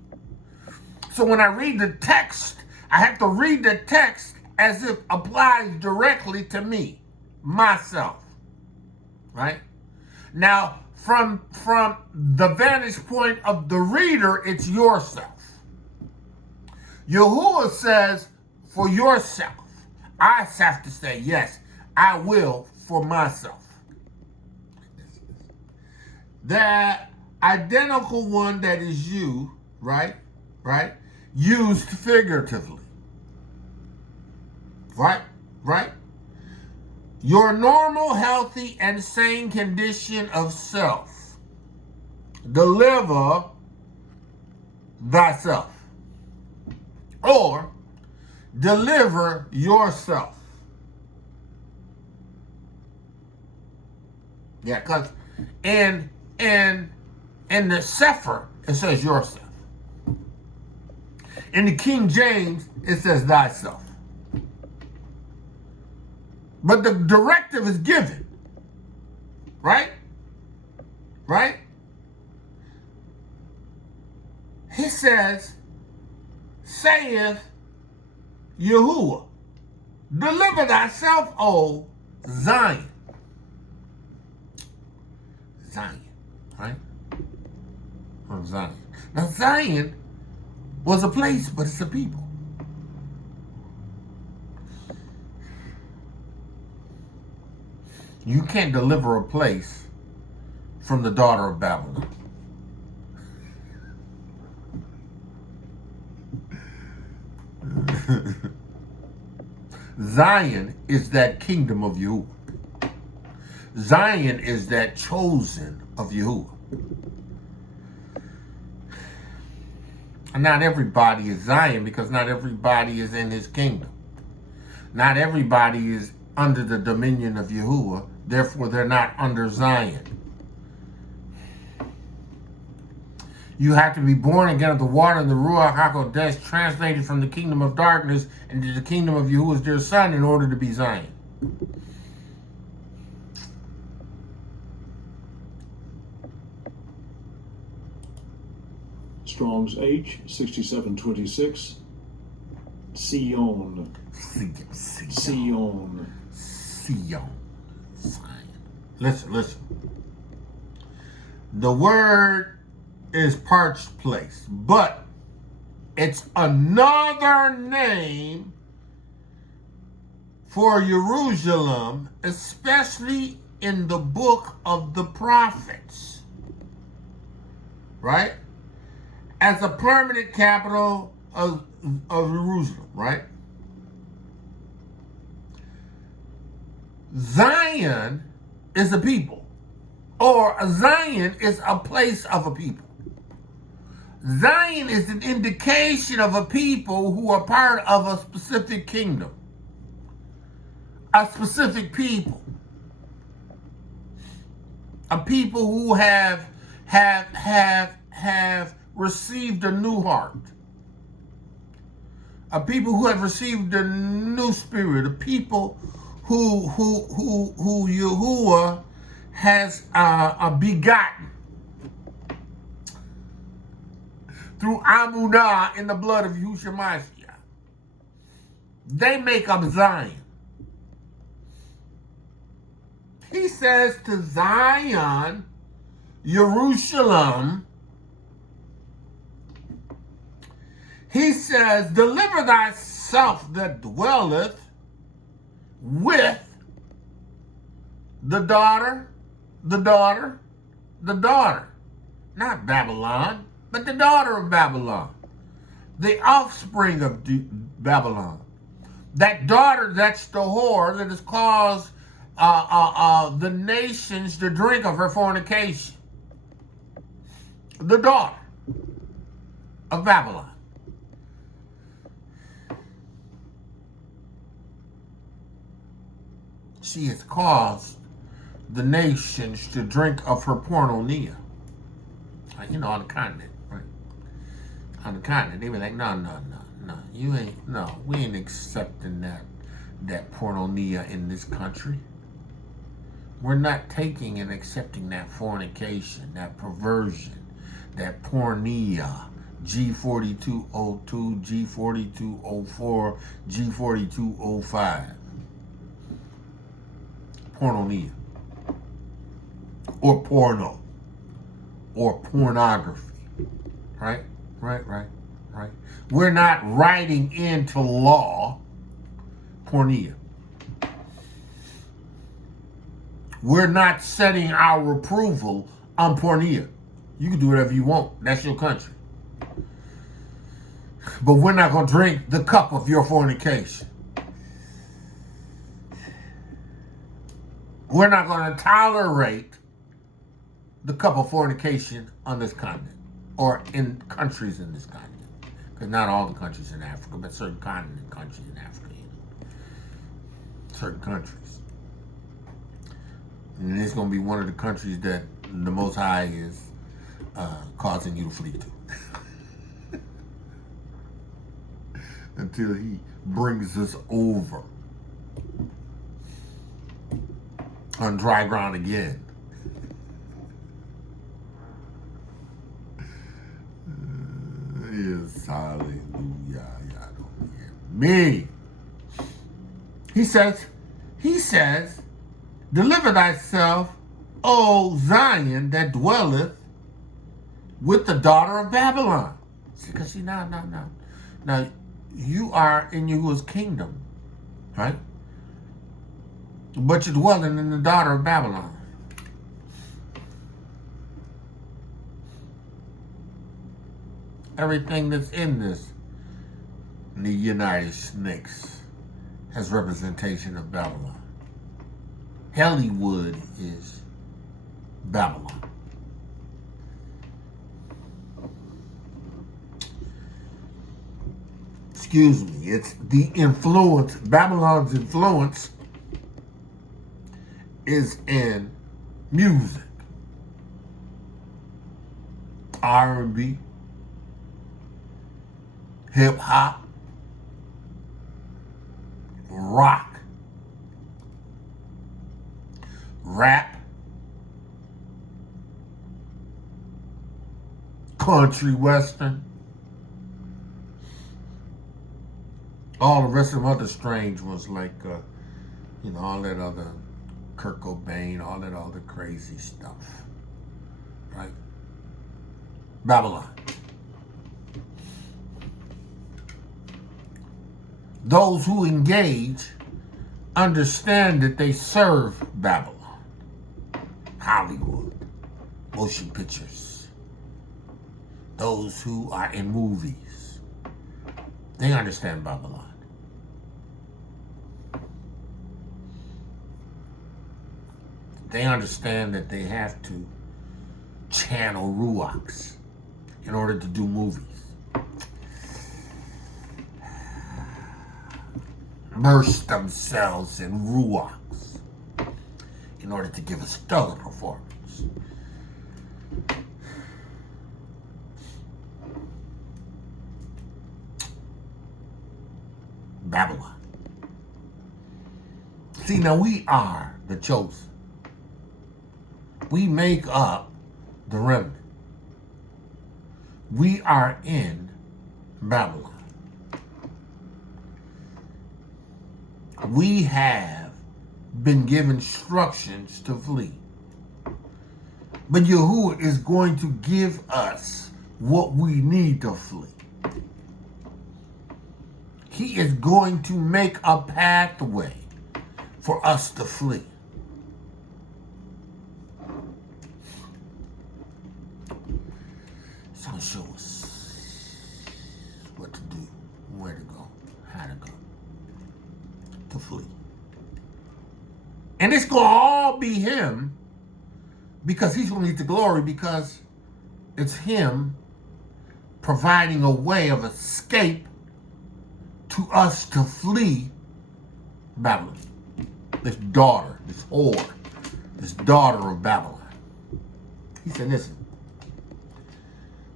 So when I read the text, I have to read the text as if it applies directly to me, myself, right? Now, from the vantage point of the reader, it's yourself. Yahuah says, for yourself. I have to say, yes, I will for myself. The identical one that is you, right? Used figuratively. Right? Your normal, healthy, and sane condition of self. Deliver thyself. Or Deliver yourself. Yeah, because in the CEPHER, it says yourself. In the King James, it says thyself. But the directive is given. Right? Right? He says, saith Yahuah, deliver thyself, O Zion. Zion, right? From Zion. Now, Zion was a place, but it's a people. You can't deliver a place from the daughter of Babylon. Zion is that kingdom of Yahuah. Zion is that chosen of Yahuah. And not everybody is Zion, because not everybody is in his kingdom. Not everybody is under the dominion of Yahuah, therefore they're not under Zion. You have to be born again of the water and the Ruach HaKodesh, translated from the kingdom of darkness into the kingdom of Yahuah's dear son, in order to be Zion. Strong's H, 6726. Tsiyon. Tsiyon. Tsiyon. Listen. The word is parched place, but it's another name for Jerusalem, especially in the book of the prophets, right? As a permanent capital of Jerusalem, right? Zion is a people, or a Zion is a place of a people. Zion is an indication of a people who are part of a specific kingdom, a specific people, a people who have received a new heart, a people who have received a new spirit, a people who Yahuah has begotten through Amunah in the blood of Yahushua Mashiach. They make up Zion. He says to Zion, Jerusalem, he says, deliver thyself that dwelleth with the daughter, not Babylon, but the daughter of Babylon, the offspring of Babylon. That daughter, that's the whore that has caused the nations to drink of her fornication. The daughter of Babylon. She has caused the nations to drink of her porneia. You know, on the continent, right? On the continent, they were like, no, you ain't, no, we ain't accepting that porneia in this country. We're not taking and accepting that fornication, that perversion, that porneia, G4202, G4204, G4205. Porneia. Or porno. Or pornography. Right? We're not writing into law porneia. We're not setting our approval on porneia. You can do whatever you want. That's your country. But we're not going to drink the cup of your fornication. We're not going to tolerate the cup of fornication on this continent or in countries in this continent. But not all the countries in Africa, but certain continent countries in Africa. Certain countries. And it's going to be one of the countries that the Most High is causing you to flee to. Until he brings us over on dry ground again. Yes, hallelujah. Me. He says, deliver thyself, O Zion, that dwelleth with the daughter of Babylon. Because now, you are in Yahuwah's kingdom, right? But you're dwelling in the daughter of Babylon. Everything that's in this, the United Snakes, has representation of Babylon. Hollywood is Babylon. Excuse me, it's the influence, Babylon's influence is in music, R&B, hip hop, rock, rap, country western, all the rest of them other strange ones like, all that other Kurt Cobain, all that other crazy stuff, right? Babylon. Those who engage understand that they serve Babylon. Hollywood, motion pictures. Those who are in movies, they understand Babylon. They understand that they have to channel ruachs in order to do movies. Immerse themselves in ruachs in order to give a stellar performance. Babylon. See, now we are the chosen. We make up the remnant. We are in Babylon. We have been given instructions to flee. But Yahuwah is going to give us what we need to flee. He is going to make a pathway for us to flee. It's going to show us what to do, where to go, how to go, to flee. And it's going to all be him, because he's going to get the glory, because it's him providing a way of escape to us to flee Babylon. This daughter, this whore, this daughter of Babylon. He said, listen.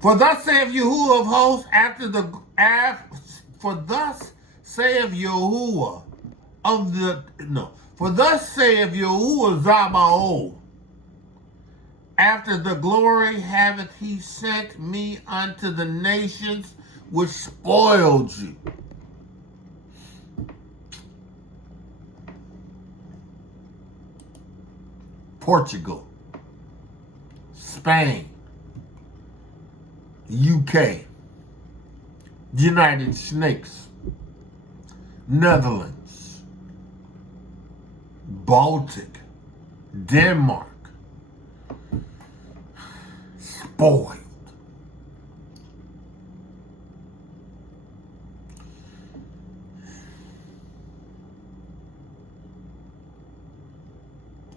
For thus saith Yahuwah of hosts, for thus saith Yahuwah Tseva'oth, after the glory haveth he sent me unto the nations which spoiled you. Portugal, Spain, UK, United Snakes, Netherlands, Baltic, Denmark, spoiled.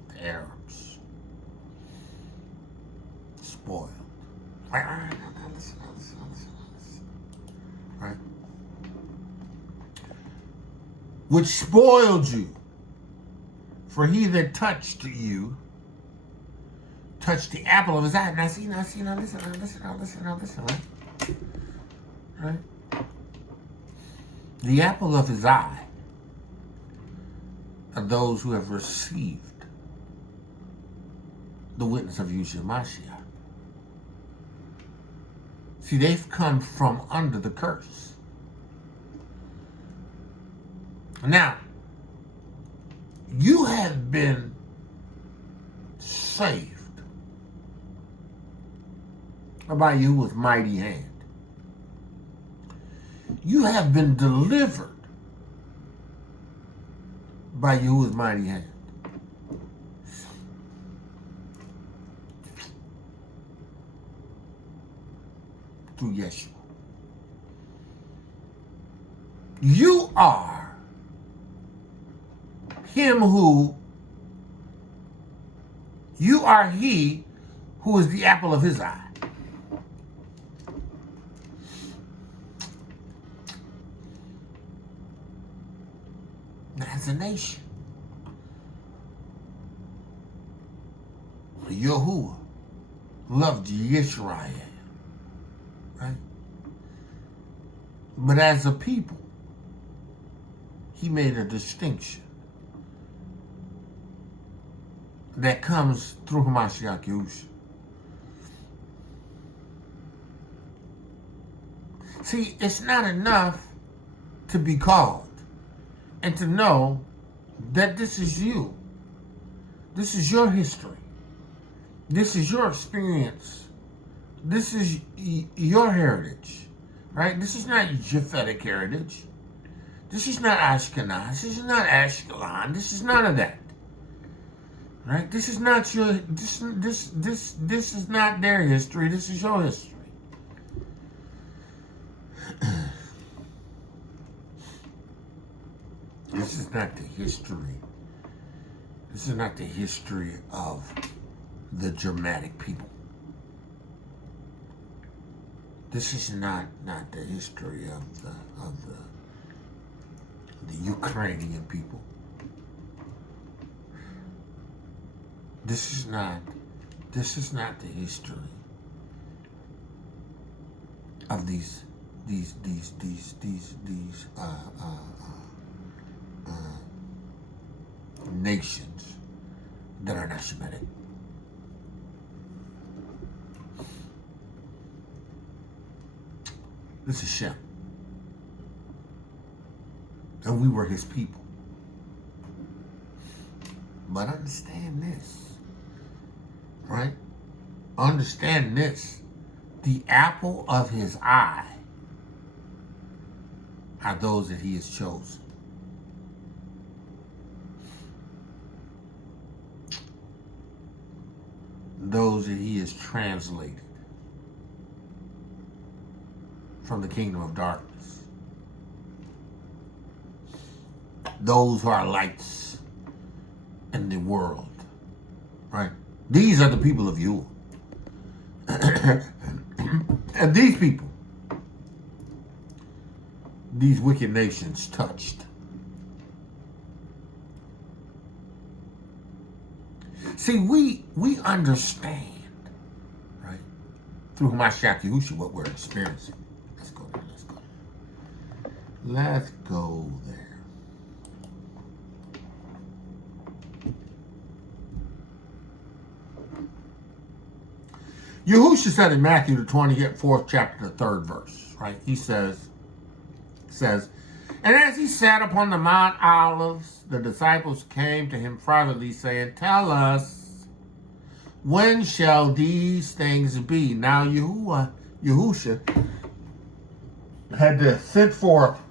The Arabs, spoiled. Right? which spoiled you. For he that touched you touched the apple of his eye. Now, listen, right? Right? The apple of his eye are those who have received the witness of Yahushua Mashiach. See, they've come from under the curse. Now, you have been saved by Yahuwah's mighty hand. You have been delivered by Yahuwah's mighty hand. Through Yeshua. You are him who, you are he who is the apple of his eye. As a nation, Yahuwah loved ZECHARIAH, right? But as a people, he made a distinction that comes through Hamashiach Yahushua. See, it's not enough to be called and to know that this is you. This is your history. This is your experience. This is your heritage, right? This is not Japhetic heritage. This is not Ashkenaz. This is not Ashkelon. This is none of that, right? This is not your. This is not their history. This is your history. This is not the history. This is not the history of the Germanic people. This is not the history of the Ukrainian people. This is not the history of these nations that are not Shemitic. This is Shem. And we were his people. But understand this, right? Understand this. The apple of his eye are those that he has chosen. Those that he has translated from the kingdom of darkness. Those who are lights in the world, right? These are the people of Yahuwah. And these people, these wicked nations touched. See, we understand, right, through Hamashiach Yahushua what we're experiencing. Let's go there, Let's go there. Yahushua said in Matthew the 24th chapter, the 3rd verse, right? He says, and as he sat upon the Mount Olives, the disciples came to him privately, saying, tell us, when shall these things be? Now Yahushua had to send forth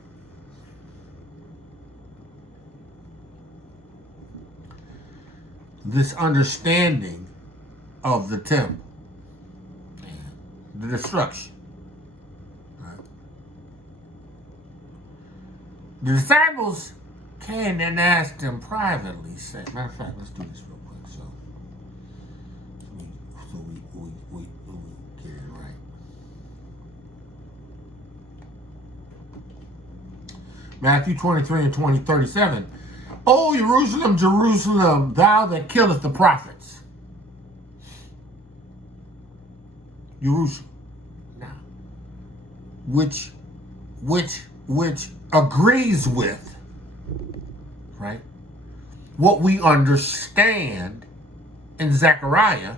this understanding of the temple, the destruction. The disciples came and asked him privately, saying, matter of fact, let's do this real quick so we get it right. Matthew 23 and 37. O Jerusalem, Jerusalem, thou that killest the prophets. Jerusalem. Now, which agrees with, right, what we understand in Zechariah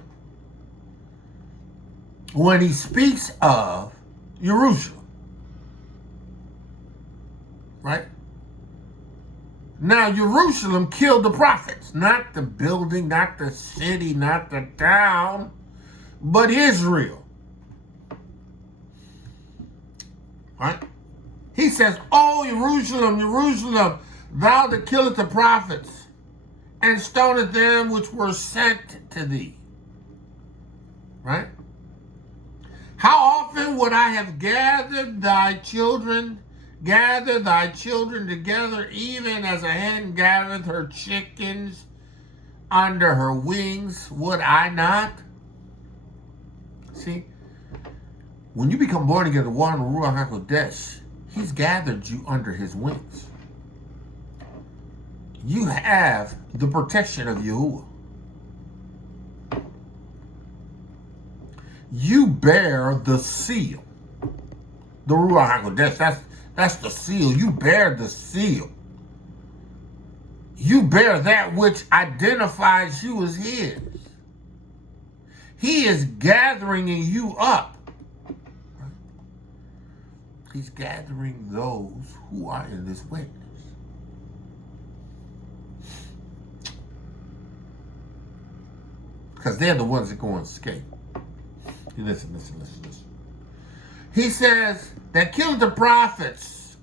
when he speaks of Jerusalem, right? Now, Jerusalem killed the prophets, not the building, not the city, not the town, but Israel, right? He says, "O Jerusalem, Jerusalem, thou that killest the prophets, and stonest them which were sent to thee." Right? How often would I have gathered thy children together, even as a hen gathereth her chickens under her wings, would I not? See, when you become born again, the water and the Ruach HaKodesh, he's gathered you under his wings. You have the protection of Yahuah. You bear the seal. The Ruach HaKodesh, that's the seal. You bear the seal. You bear that which identifies you as his. He is gathering you up. He's gathering those who are in this witness. Because they're the ones that go and escape. Listen. He says that killeth the prophets.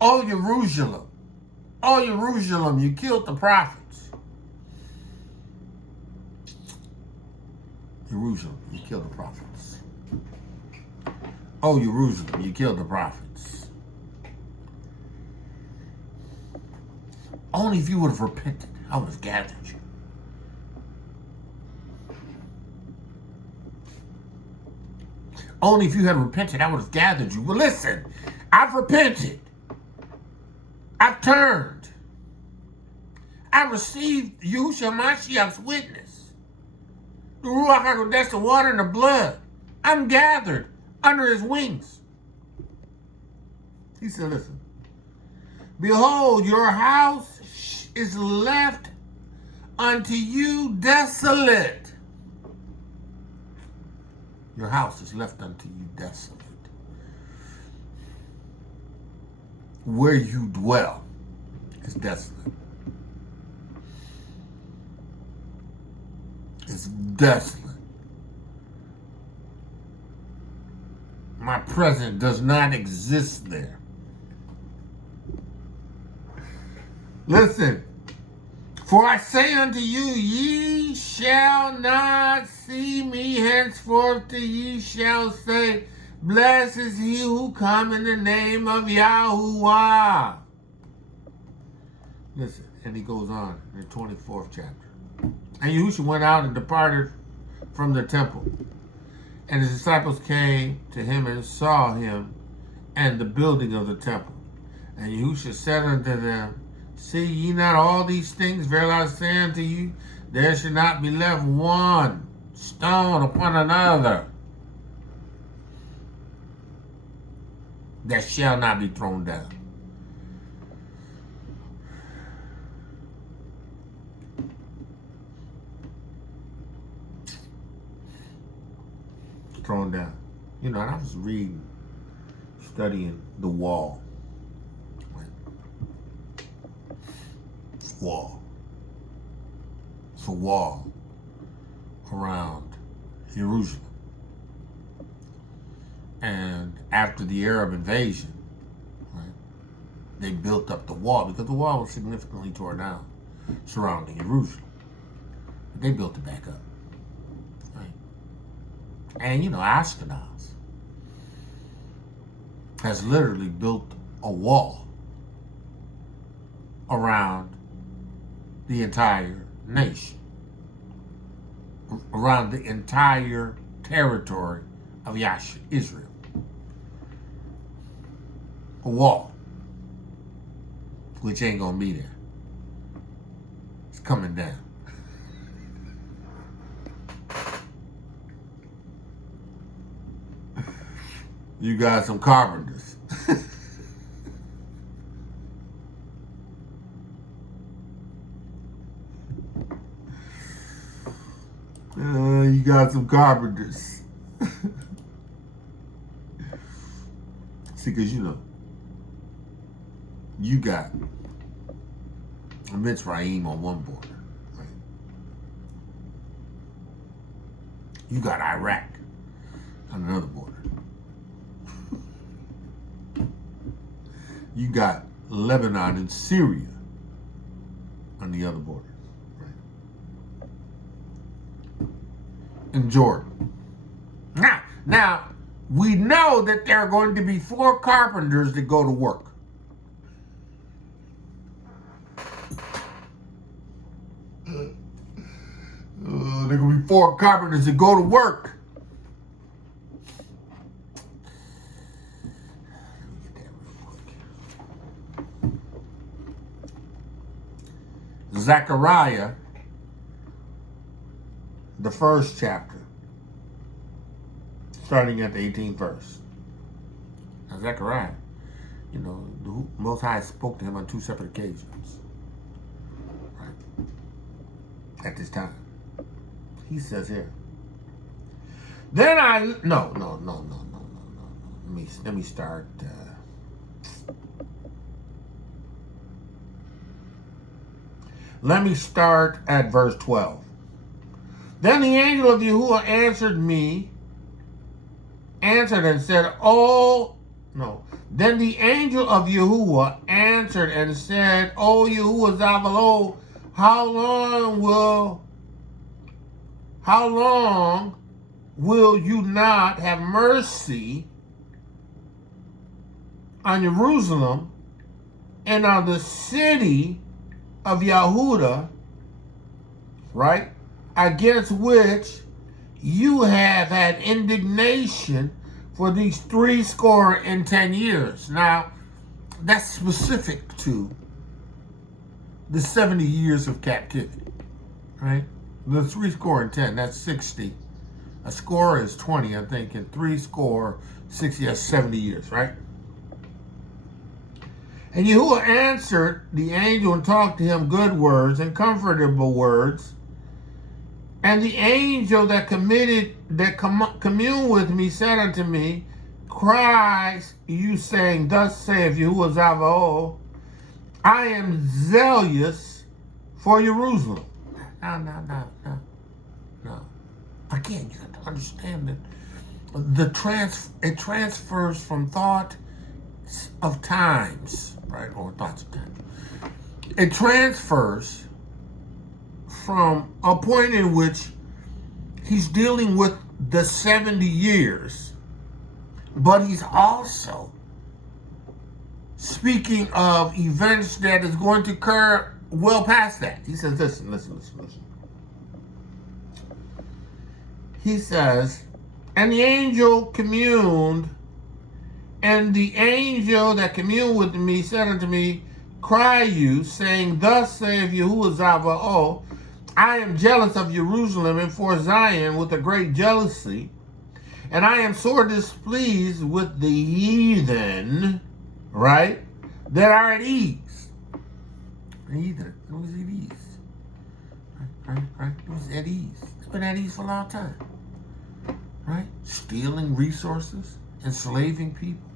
O Jerusalem, you killed the prophets. Jerusalem, you killed the prophets. O Jerusalem, you killed the prophets. Only if you would have repented, I would have gathered you. Only if you had repented, I would have gathered you. Well, listen, I've repented. I've turned. I received Yahushua Mashiach's witness. The Ruach HaKodesh, the water and the blood. I'm gathered under his wings. He said, listen, behold, your house is left unto you desolate. Your house is left unto you desolate. Where you dwell is desolate. It's desolate. My presence does not exist there. Listen. For I say unto you, ye shall not see me henceforth till ye shall say, blessed is he who come in the name of Yahuah. Listen, and he goes on in the 24th chapter. And Yahushua went out and departed from the temple. And his disciples came to him and saw him and the building of the temple. And Yahushua said unto them, see ye not all these things? Verily I say unto you, there shall not be left one stone upon another that shall not be thrown down. Thrown down. You know, I was reading, studying the wall. Wall. It's a wall around Jerusalem. And after the Arab invasion, right, they built up the wall because the wall was significantly torn down surrounding Jerusalem. But they built it back up. Right? And you know, Ashkenaz has literally built a wall around the entire nation, around the entire territory of Israel. a wall, which ain't gonna be there. It's coming down. You got some carpenters. You got some carpenters. See, because you got Mitzrayim on one border, right? You got Iraq on another border. You got Lebanon and Syria on the other border, right? And Jordan. Now, we know that there are going to be 4 carpenters that go to work. There are going to be 4 carpenters that go to work. Zechariah, the 1st chapter, starting at the 18th verse. Now, Zechariah, the Most High spoke to him on 2 separate occasions, right? At this time. He says here, then no. Let me start. Let me start at verse 12. Then the angel of Yahuah answered and said, Then the angel of Yahuah answered and said, O Yahuah Tseva'oth, how long will you not have mercy on Jerusalem and on the city of Yahudah, right, against which you have had indignation for these 70 years. Now, that's specific to the 70 years of captivity, right? The 70, that's 60. A score is 20, I think, and 60, that's 70 years, right? And Yahuah answered the angel and talked to him good words and comfortable words. And the angel that communed with me said unto me, Cries you, saying, Thus saith Yahuah Tseva'oth, I am zealous for Jerusalem. No. Again, you have to understand that it transfers from thought of times, right, or thoughts of time. It transfers from a point in which he's dealing with the 70 years, but he's also speaking of events that is going to occur well past that. He says, listen. He says, and the angel communed, and the angel that communed with me said unto me, Cry you, saying, Thus saith Yahuah Tseva'oth, I am jealous of Jerusalem and for Zion with a great jealousy, and I am sore displeased with the heathen, right, that are at ease. The heathen, it was at ease. Right? It was at ease. It's been at ease for a long time. Right? Stealing resources, enslaving people.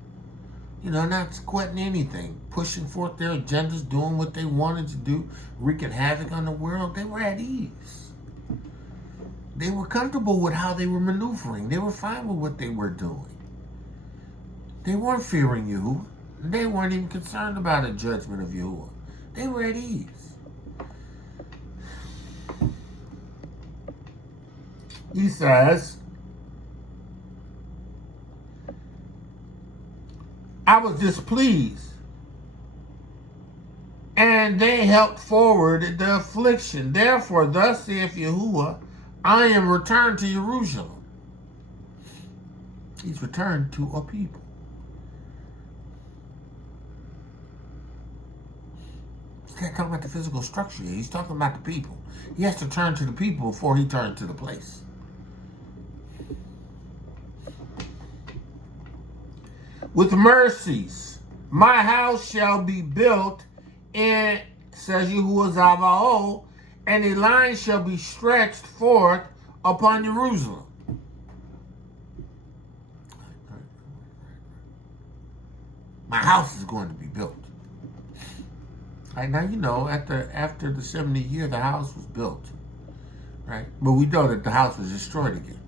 Not sweating anything, pushing forth their agendas, doing what they wanted to do, wreaking havoc on the world. They were at ease. They were comfortable with how they were maneuvering. They were fine with what they were doing. They weren't fearing Yahuah. They weren't even concerned about a judgment of Yahuah. They were at ease. He says, I was displeased, and they helped forward the affliction. Therefore, thus saith Yahuah, I am returned to Jerusalem. He's returned to a people. He's not talking about the physical structure here. He's talking about the people. He has to turn to the people before he turns to the place. With mercies, my house shall be built in, says Yahuah Tseva'oth, and a line shall be stretched forth upon Jerusalem. My house is going to be built. Right now, you know, after the 70th year, the house was built. Right? But we know that the house was destroyed again.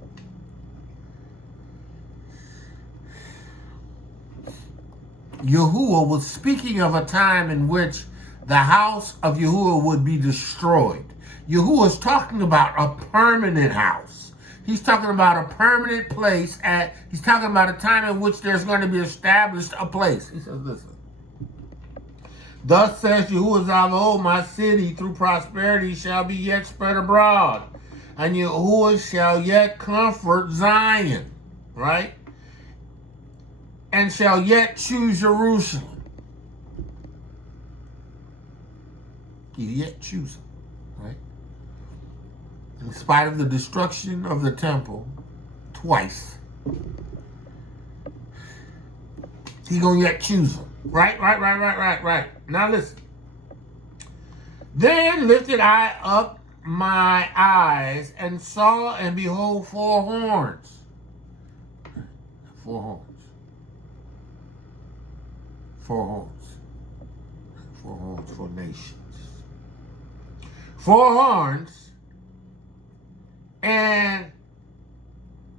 Yahuah was speaking of a time in which the house of Yahuah would be destroyed. Yahuah is talking about a permanent house. He's talking about a permanent place. He's talking about a time in which there's going to be established a place. He says, listen. Thus says Yahuah Tseva'oth, my city through prosperity shall be yet spread abroad, and Yahuah shall yet comfort Zion, right? And shall yet choose Jerusalem. He yet choose him, right? In spite of the destruction of the temple twice, he gonna yet choose him. Right. Now listen. Then lifted I up my eyes and saw, and behold, 4 horns. 4 horns. 4 horns. 4 horns for nations. 4 horns. And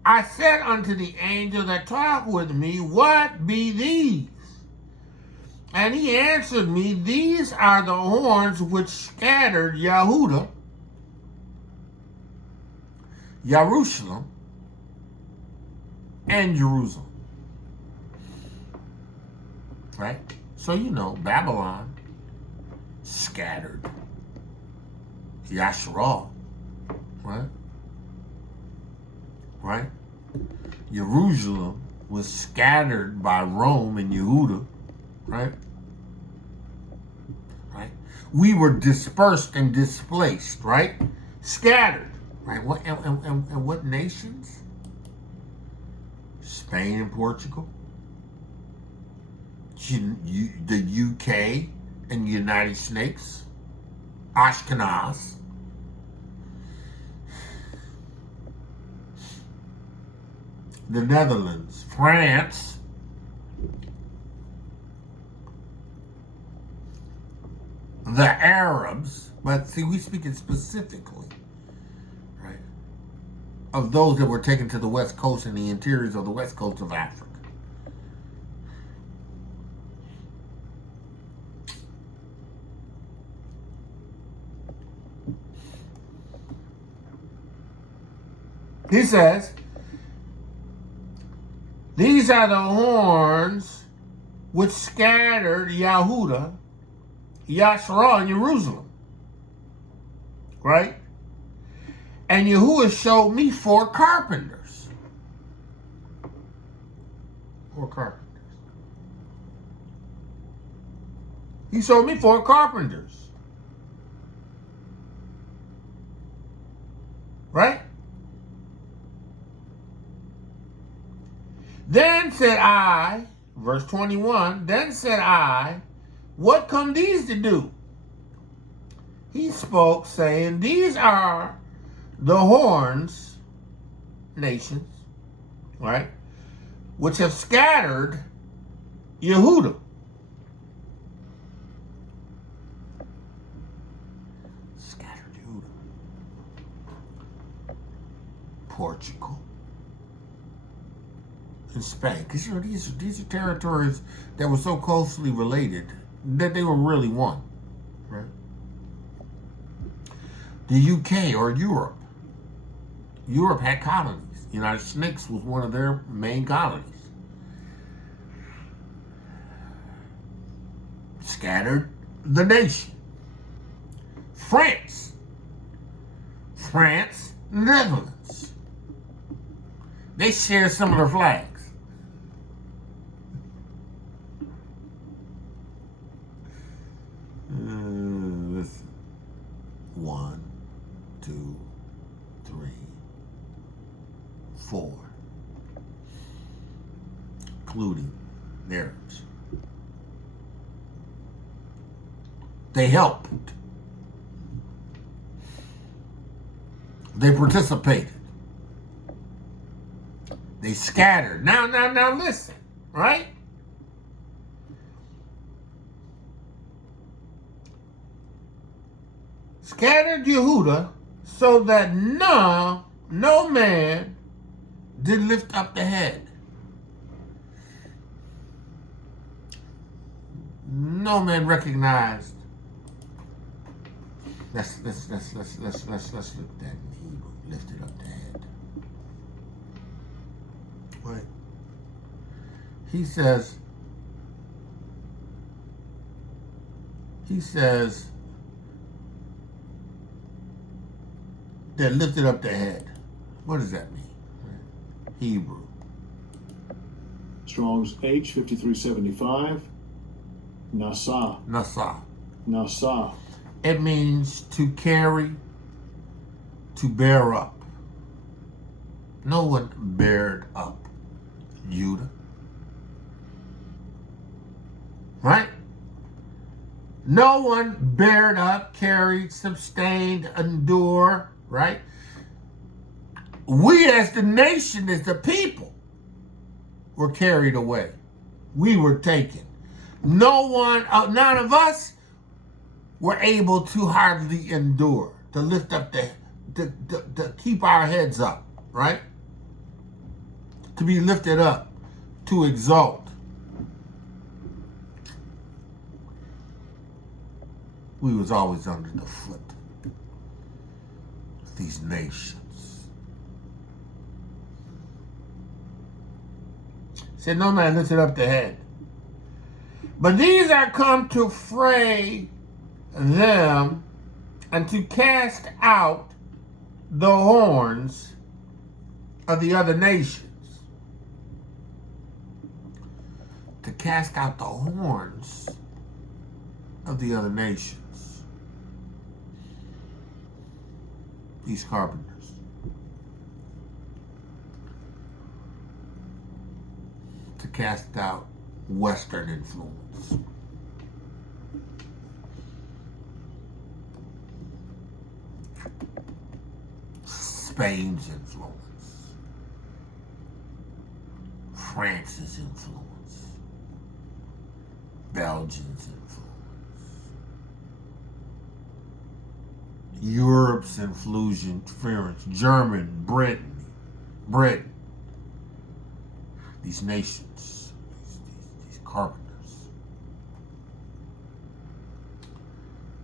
I said unto the angel that talked with me, what be these? And he answered me, these are the horns which scattered Yehudah, Jerusalem, and Jerusalem. Right? So you know, Babylon scattered Yasharah. Right? Right? Jerusalem was scattered by Rome and Yehudah. Right? Right? We were dispersed and displaced, right? Scattered. Right? What and what nations? Spain and Portugal. The UK and the United States. Ashkenaz. The Netherlands. France. The Arabs, but see, we speaking specifically, right, of those that were taken to the west coast and the interiors of the west coast of Africa. He says, these are the horns which scattered Yehudah, Yasharah, in Jerusalem. Right? And Yahuah showed me 4 carpenters. 4 carpenters. He showed me 4 carpenters. Right? Then said I, verse 21, then said I, what come these to do? He spoke, saying, these are the horns, nations, right, which have scattered Yehudah. Scattered Yehudah. Portugal and Spain. Because, you know, these are territories that were so closely related that they were really one, right? The UK or Europe. Europe had colonies. The United States was one of their main colonies. Scattered the nation. France, Netherlands. They share similar flags. 2, 3, 4, including the Arabs. They helped. They participated. They scattered. Now listen, right? Scattered Yehudah so that no man did lift up the head. No man recognized. Let's look at that in Hebrew. Lifted up the head. Right. He says that lifted up the head. What does that mean? Hebrew. Strong's H 5375. Nasa. Nasa. Nasa. It means to carry, to bear up. No one bared up Judah. Right? No one bared up, carried, sustained, endured, right? We as the nation, as the people, were carried away. We were taken. None of us were able to hardly endure, to lift up to keep our heads up, right? To be lifted up, to exalt. We was always under the foot of these nations. Said no man lifted up the head. But these are come to fray them and to cast out the horns of the other nations. To cast out the horns of the other nations. These carpenters. To cast out Western influence. Spain's influence. France's influence. Belgium's influence. Europe's interference. German, Britain. These nations, these carpenters.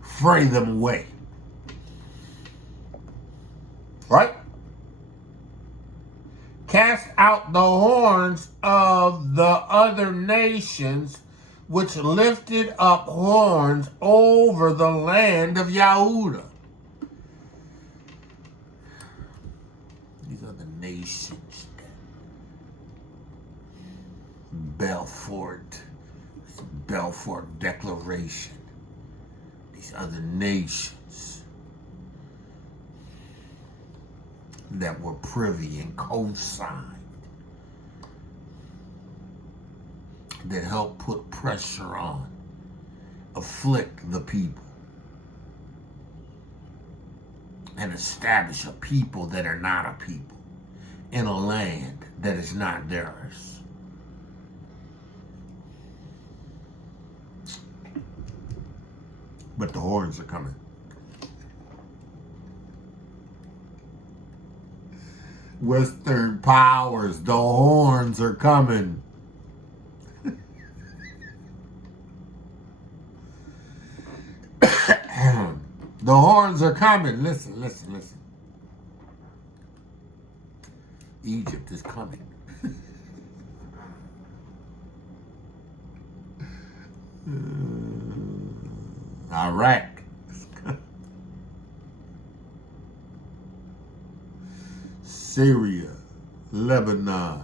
Fray them away. Right? Cast out the horns of the other nations which lifted up horns over the land of Yahudah. These are the nations that Belfort Declaration. These other nations that were privy and co-signed, that helped put pressure on, afflict the people, and establish a people that are not a people in a land that is not theirs. But the horns are coming. Western powers, the horns are coming. The horns are coming. Listen. Egypt is coming. Iraq. Syria, Lebanon,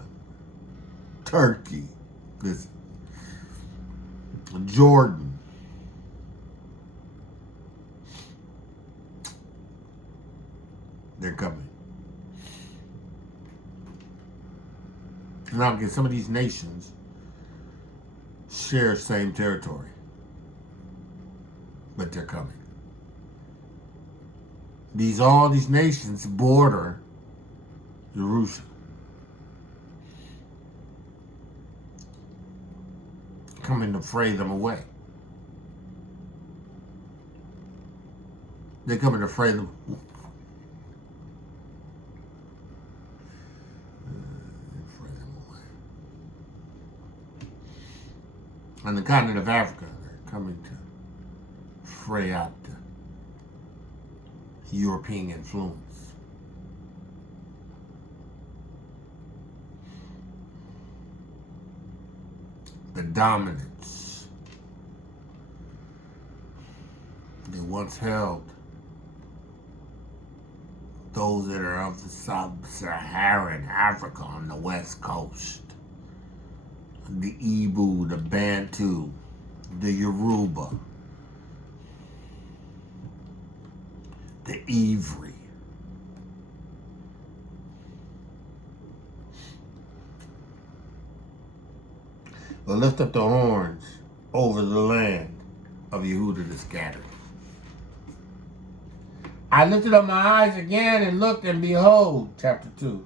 Turkey, listen, Jordan, They're coming. Now, again, some of these nations share same territory, but they're coming. All these nations border Jerusalem. Coming to fray them away. They're coming to fray them. On the continent of Africa, they're coming to fray out the European influence. The dominance they once held those that are of the sub-Saharan Africa on the west coast. The Igbo, the Bantu, the Yoruba, the Ivri. But lift up the horns over the land of Yehudah the scattered. I lifted up my eyes again and looked, and behold, chapter 2,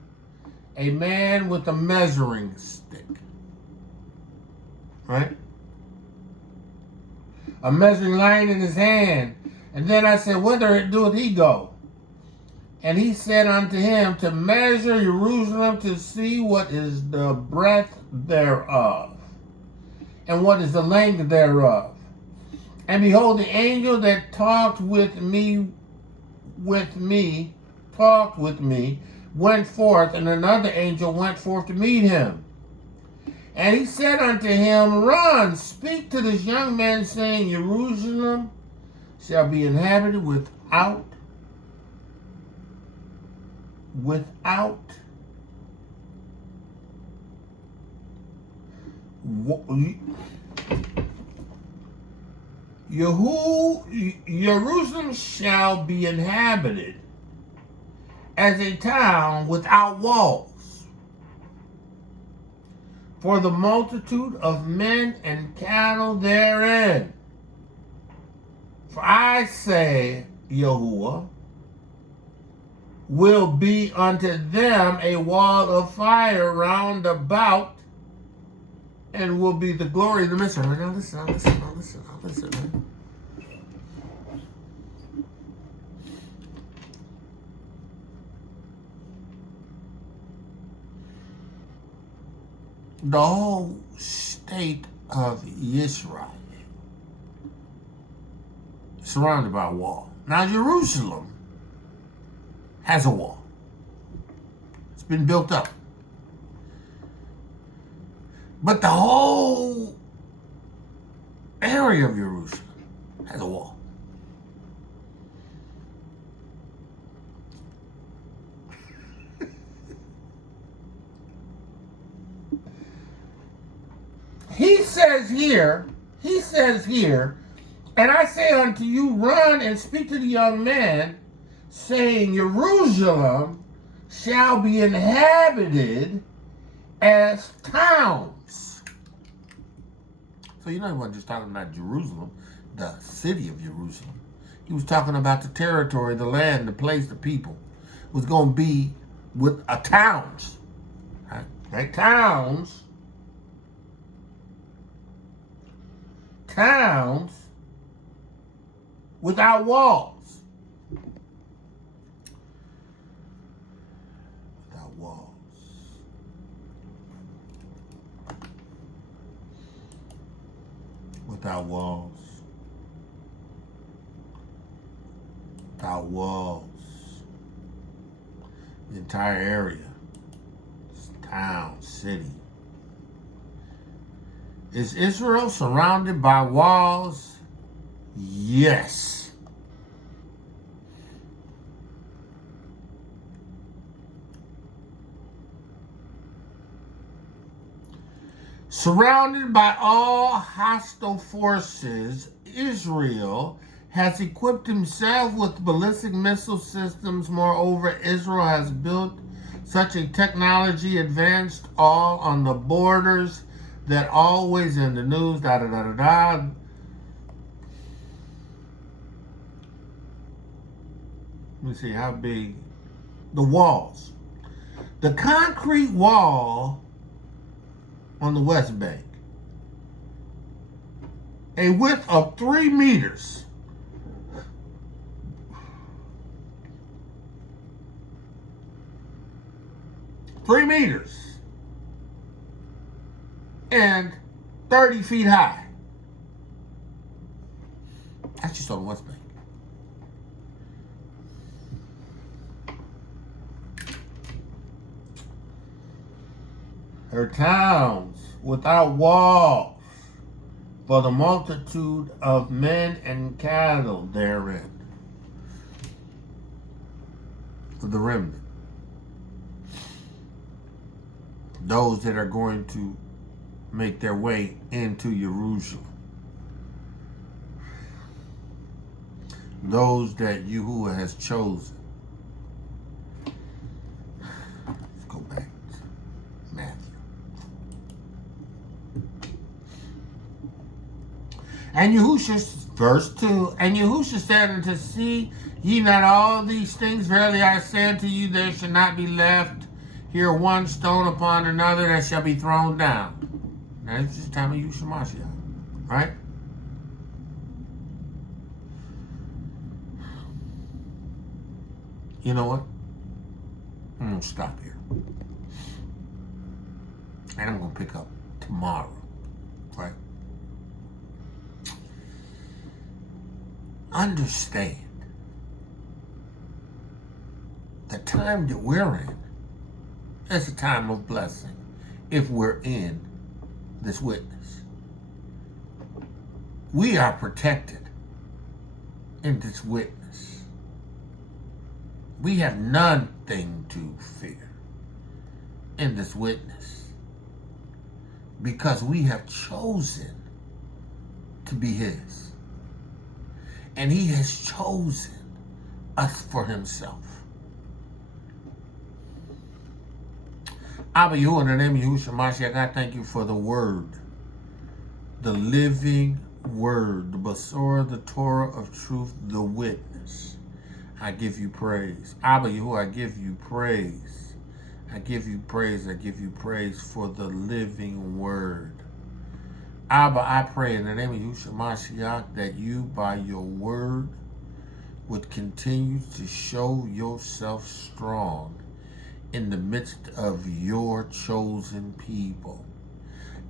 a man with a measuring stick. Right? A measuring line in his hand. And then I said, whither doeth he go? And he said unto him, to measure Jerusalem, to see what is the breadth thereof, and what is the length thereof. And behold, the angel that talked with me, went forth, and another angel went forth to meet him. And he said unto him, run, speak to this young man, saying, Jerusalem shall be inhabited without Jerusalem shall be inhabited as a town without walls, for the multitude of men and cattle therein. For I say, Yahuah, will be unto them a wall of fire round about, and will be the glory of the midst. Now listen. The whole state of Israel is surrounded by a wall. Now Jerusalem has a wall. It's been built up. But the whole area of Jerusalem has a wall. He says here, and I say unto you, run and speak to the young man, saying, Jerusalem shall be inhabited as towns. So you know he wasn't just talking about Jerusalem, the city of Jerusalem. He was talking about the territory, the land, the place, the people. It was going to be with towns. Right? Towns without walls. Without walls. Without walls. Without walls. The entire area. Town, city. Is Israel surrounded by walls? Yes. Surrounded by all hostile forces, Israel has equipped himself with ballistic missile systems. Moreover, Israel has built such a technology advanced all on the borders that always in the news, Let me see how big the walls. The concrete wall on the West Bank, a width of 3 meters. And 30 feet high. That's just on the West Bank. Her towns without walls, for the multitude of men and cattle therein, the remnant, those that are going to make their way into Jerusalem, those that Yahuah has chosen. Let's go back to Matthew. And Yahushua, verse 2, and Yahushua said unto, see ye not all these things? Verily I say unto you, there shall not be left here one stone upon another that shall be thrown down. Now this is the time of Yahushua Mashiach, right? You know what? I'm going to stop here. And I'm going to pick up tomorrow, right? Understand the time that we're in is a time of blessing if we're in this witness. We are protected in this witness. We have nothing to fear in this witness because we have chosen to be His. And He has chosen us for Himself. Abba Yahuah, in the name of Yahushua Mashiach, I thank you for the word, the living word, the Basora, the Torah of truth, the witness. I give you praise. Abba Yahuah, I give you praise. I give you praise. I give you praise for the living word. Abba, I pray in the name of Yahushua Mashiach that you, by your word, would continue to show yourself strong in the midst of your chosen people.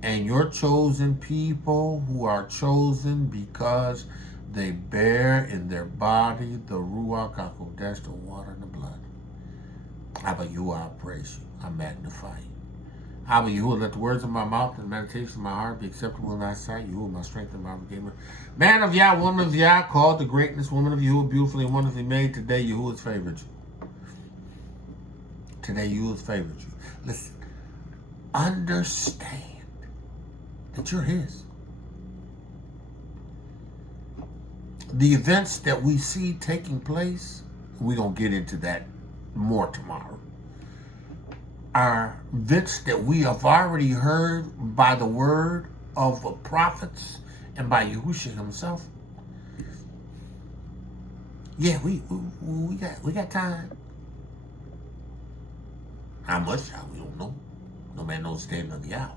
And your chosen people who are chosen because they bear in their body the Ruach HaKodesh, the water and the blood. Abba Yahuah, I praise you. I magnify you. Abba Yahuah, let the words of my mouth and the meditation of my heart be acceptable in thy sight. Yahuah, my strength and my redeemer. Man of Yah, woman of Yah, called to greatness, woman of Yahuah, beautifully and wonderfully made. Today, Yahuah's favored you. Today, Yahuah's favored you. Listen, understand that you're His. The events that we see taking place, we're going to get into that more tomorrow, are events that we have already heard by the word of the prophets and by Yahushua himself. Yeah, we got time. How much time, we don't know. No man knows the day nor the hour.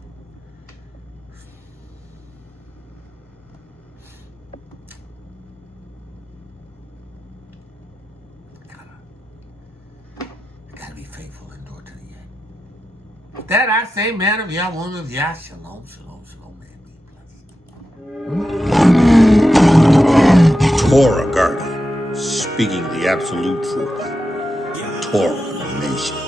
Gotta be faithful and endure to the end. With that I say, man of Yah, woman of Yah, shalom, shalom, shalom, man, be blessed. Torah guardian, speaking the absolute truth. Torah nation.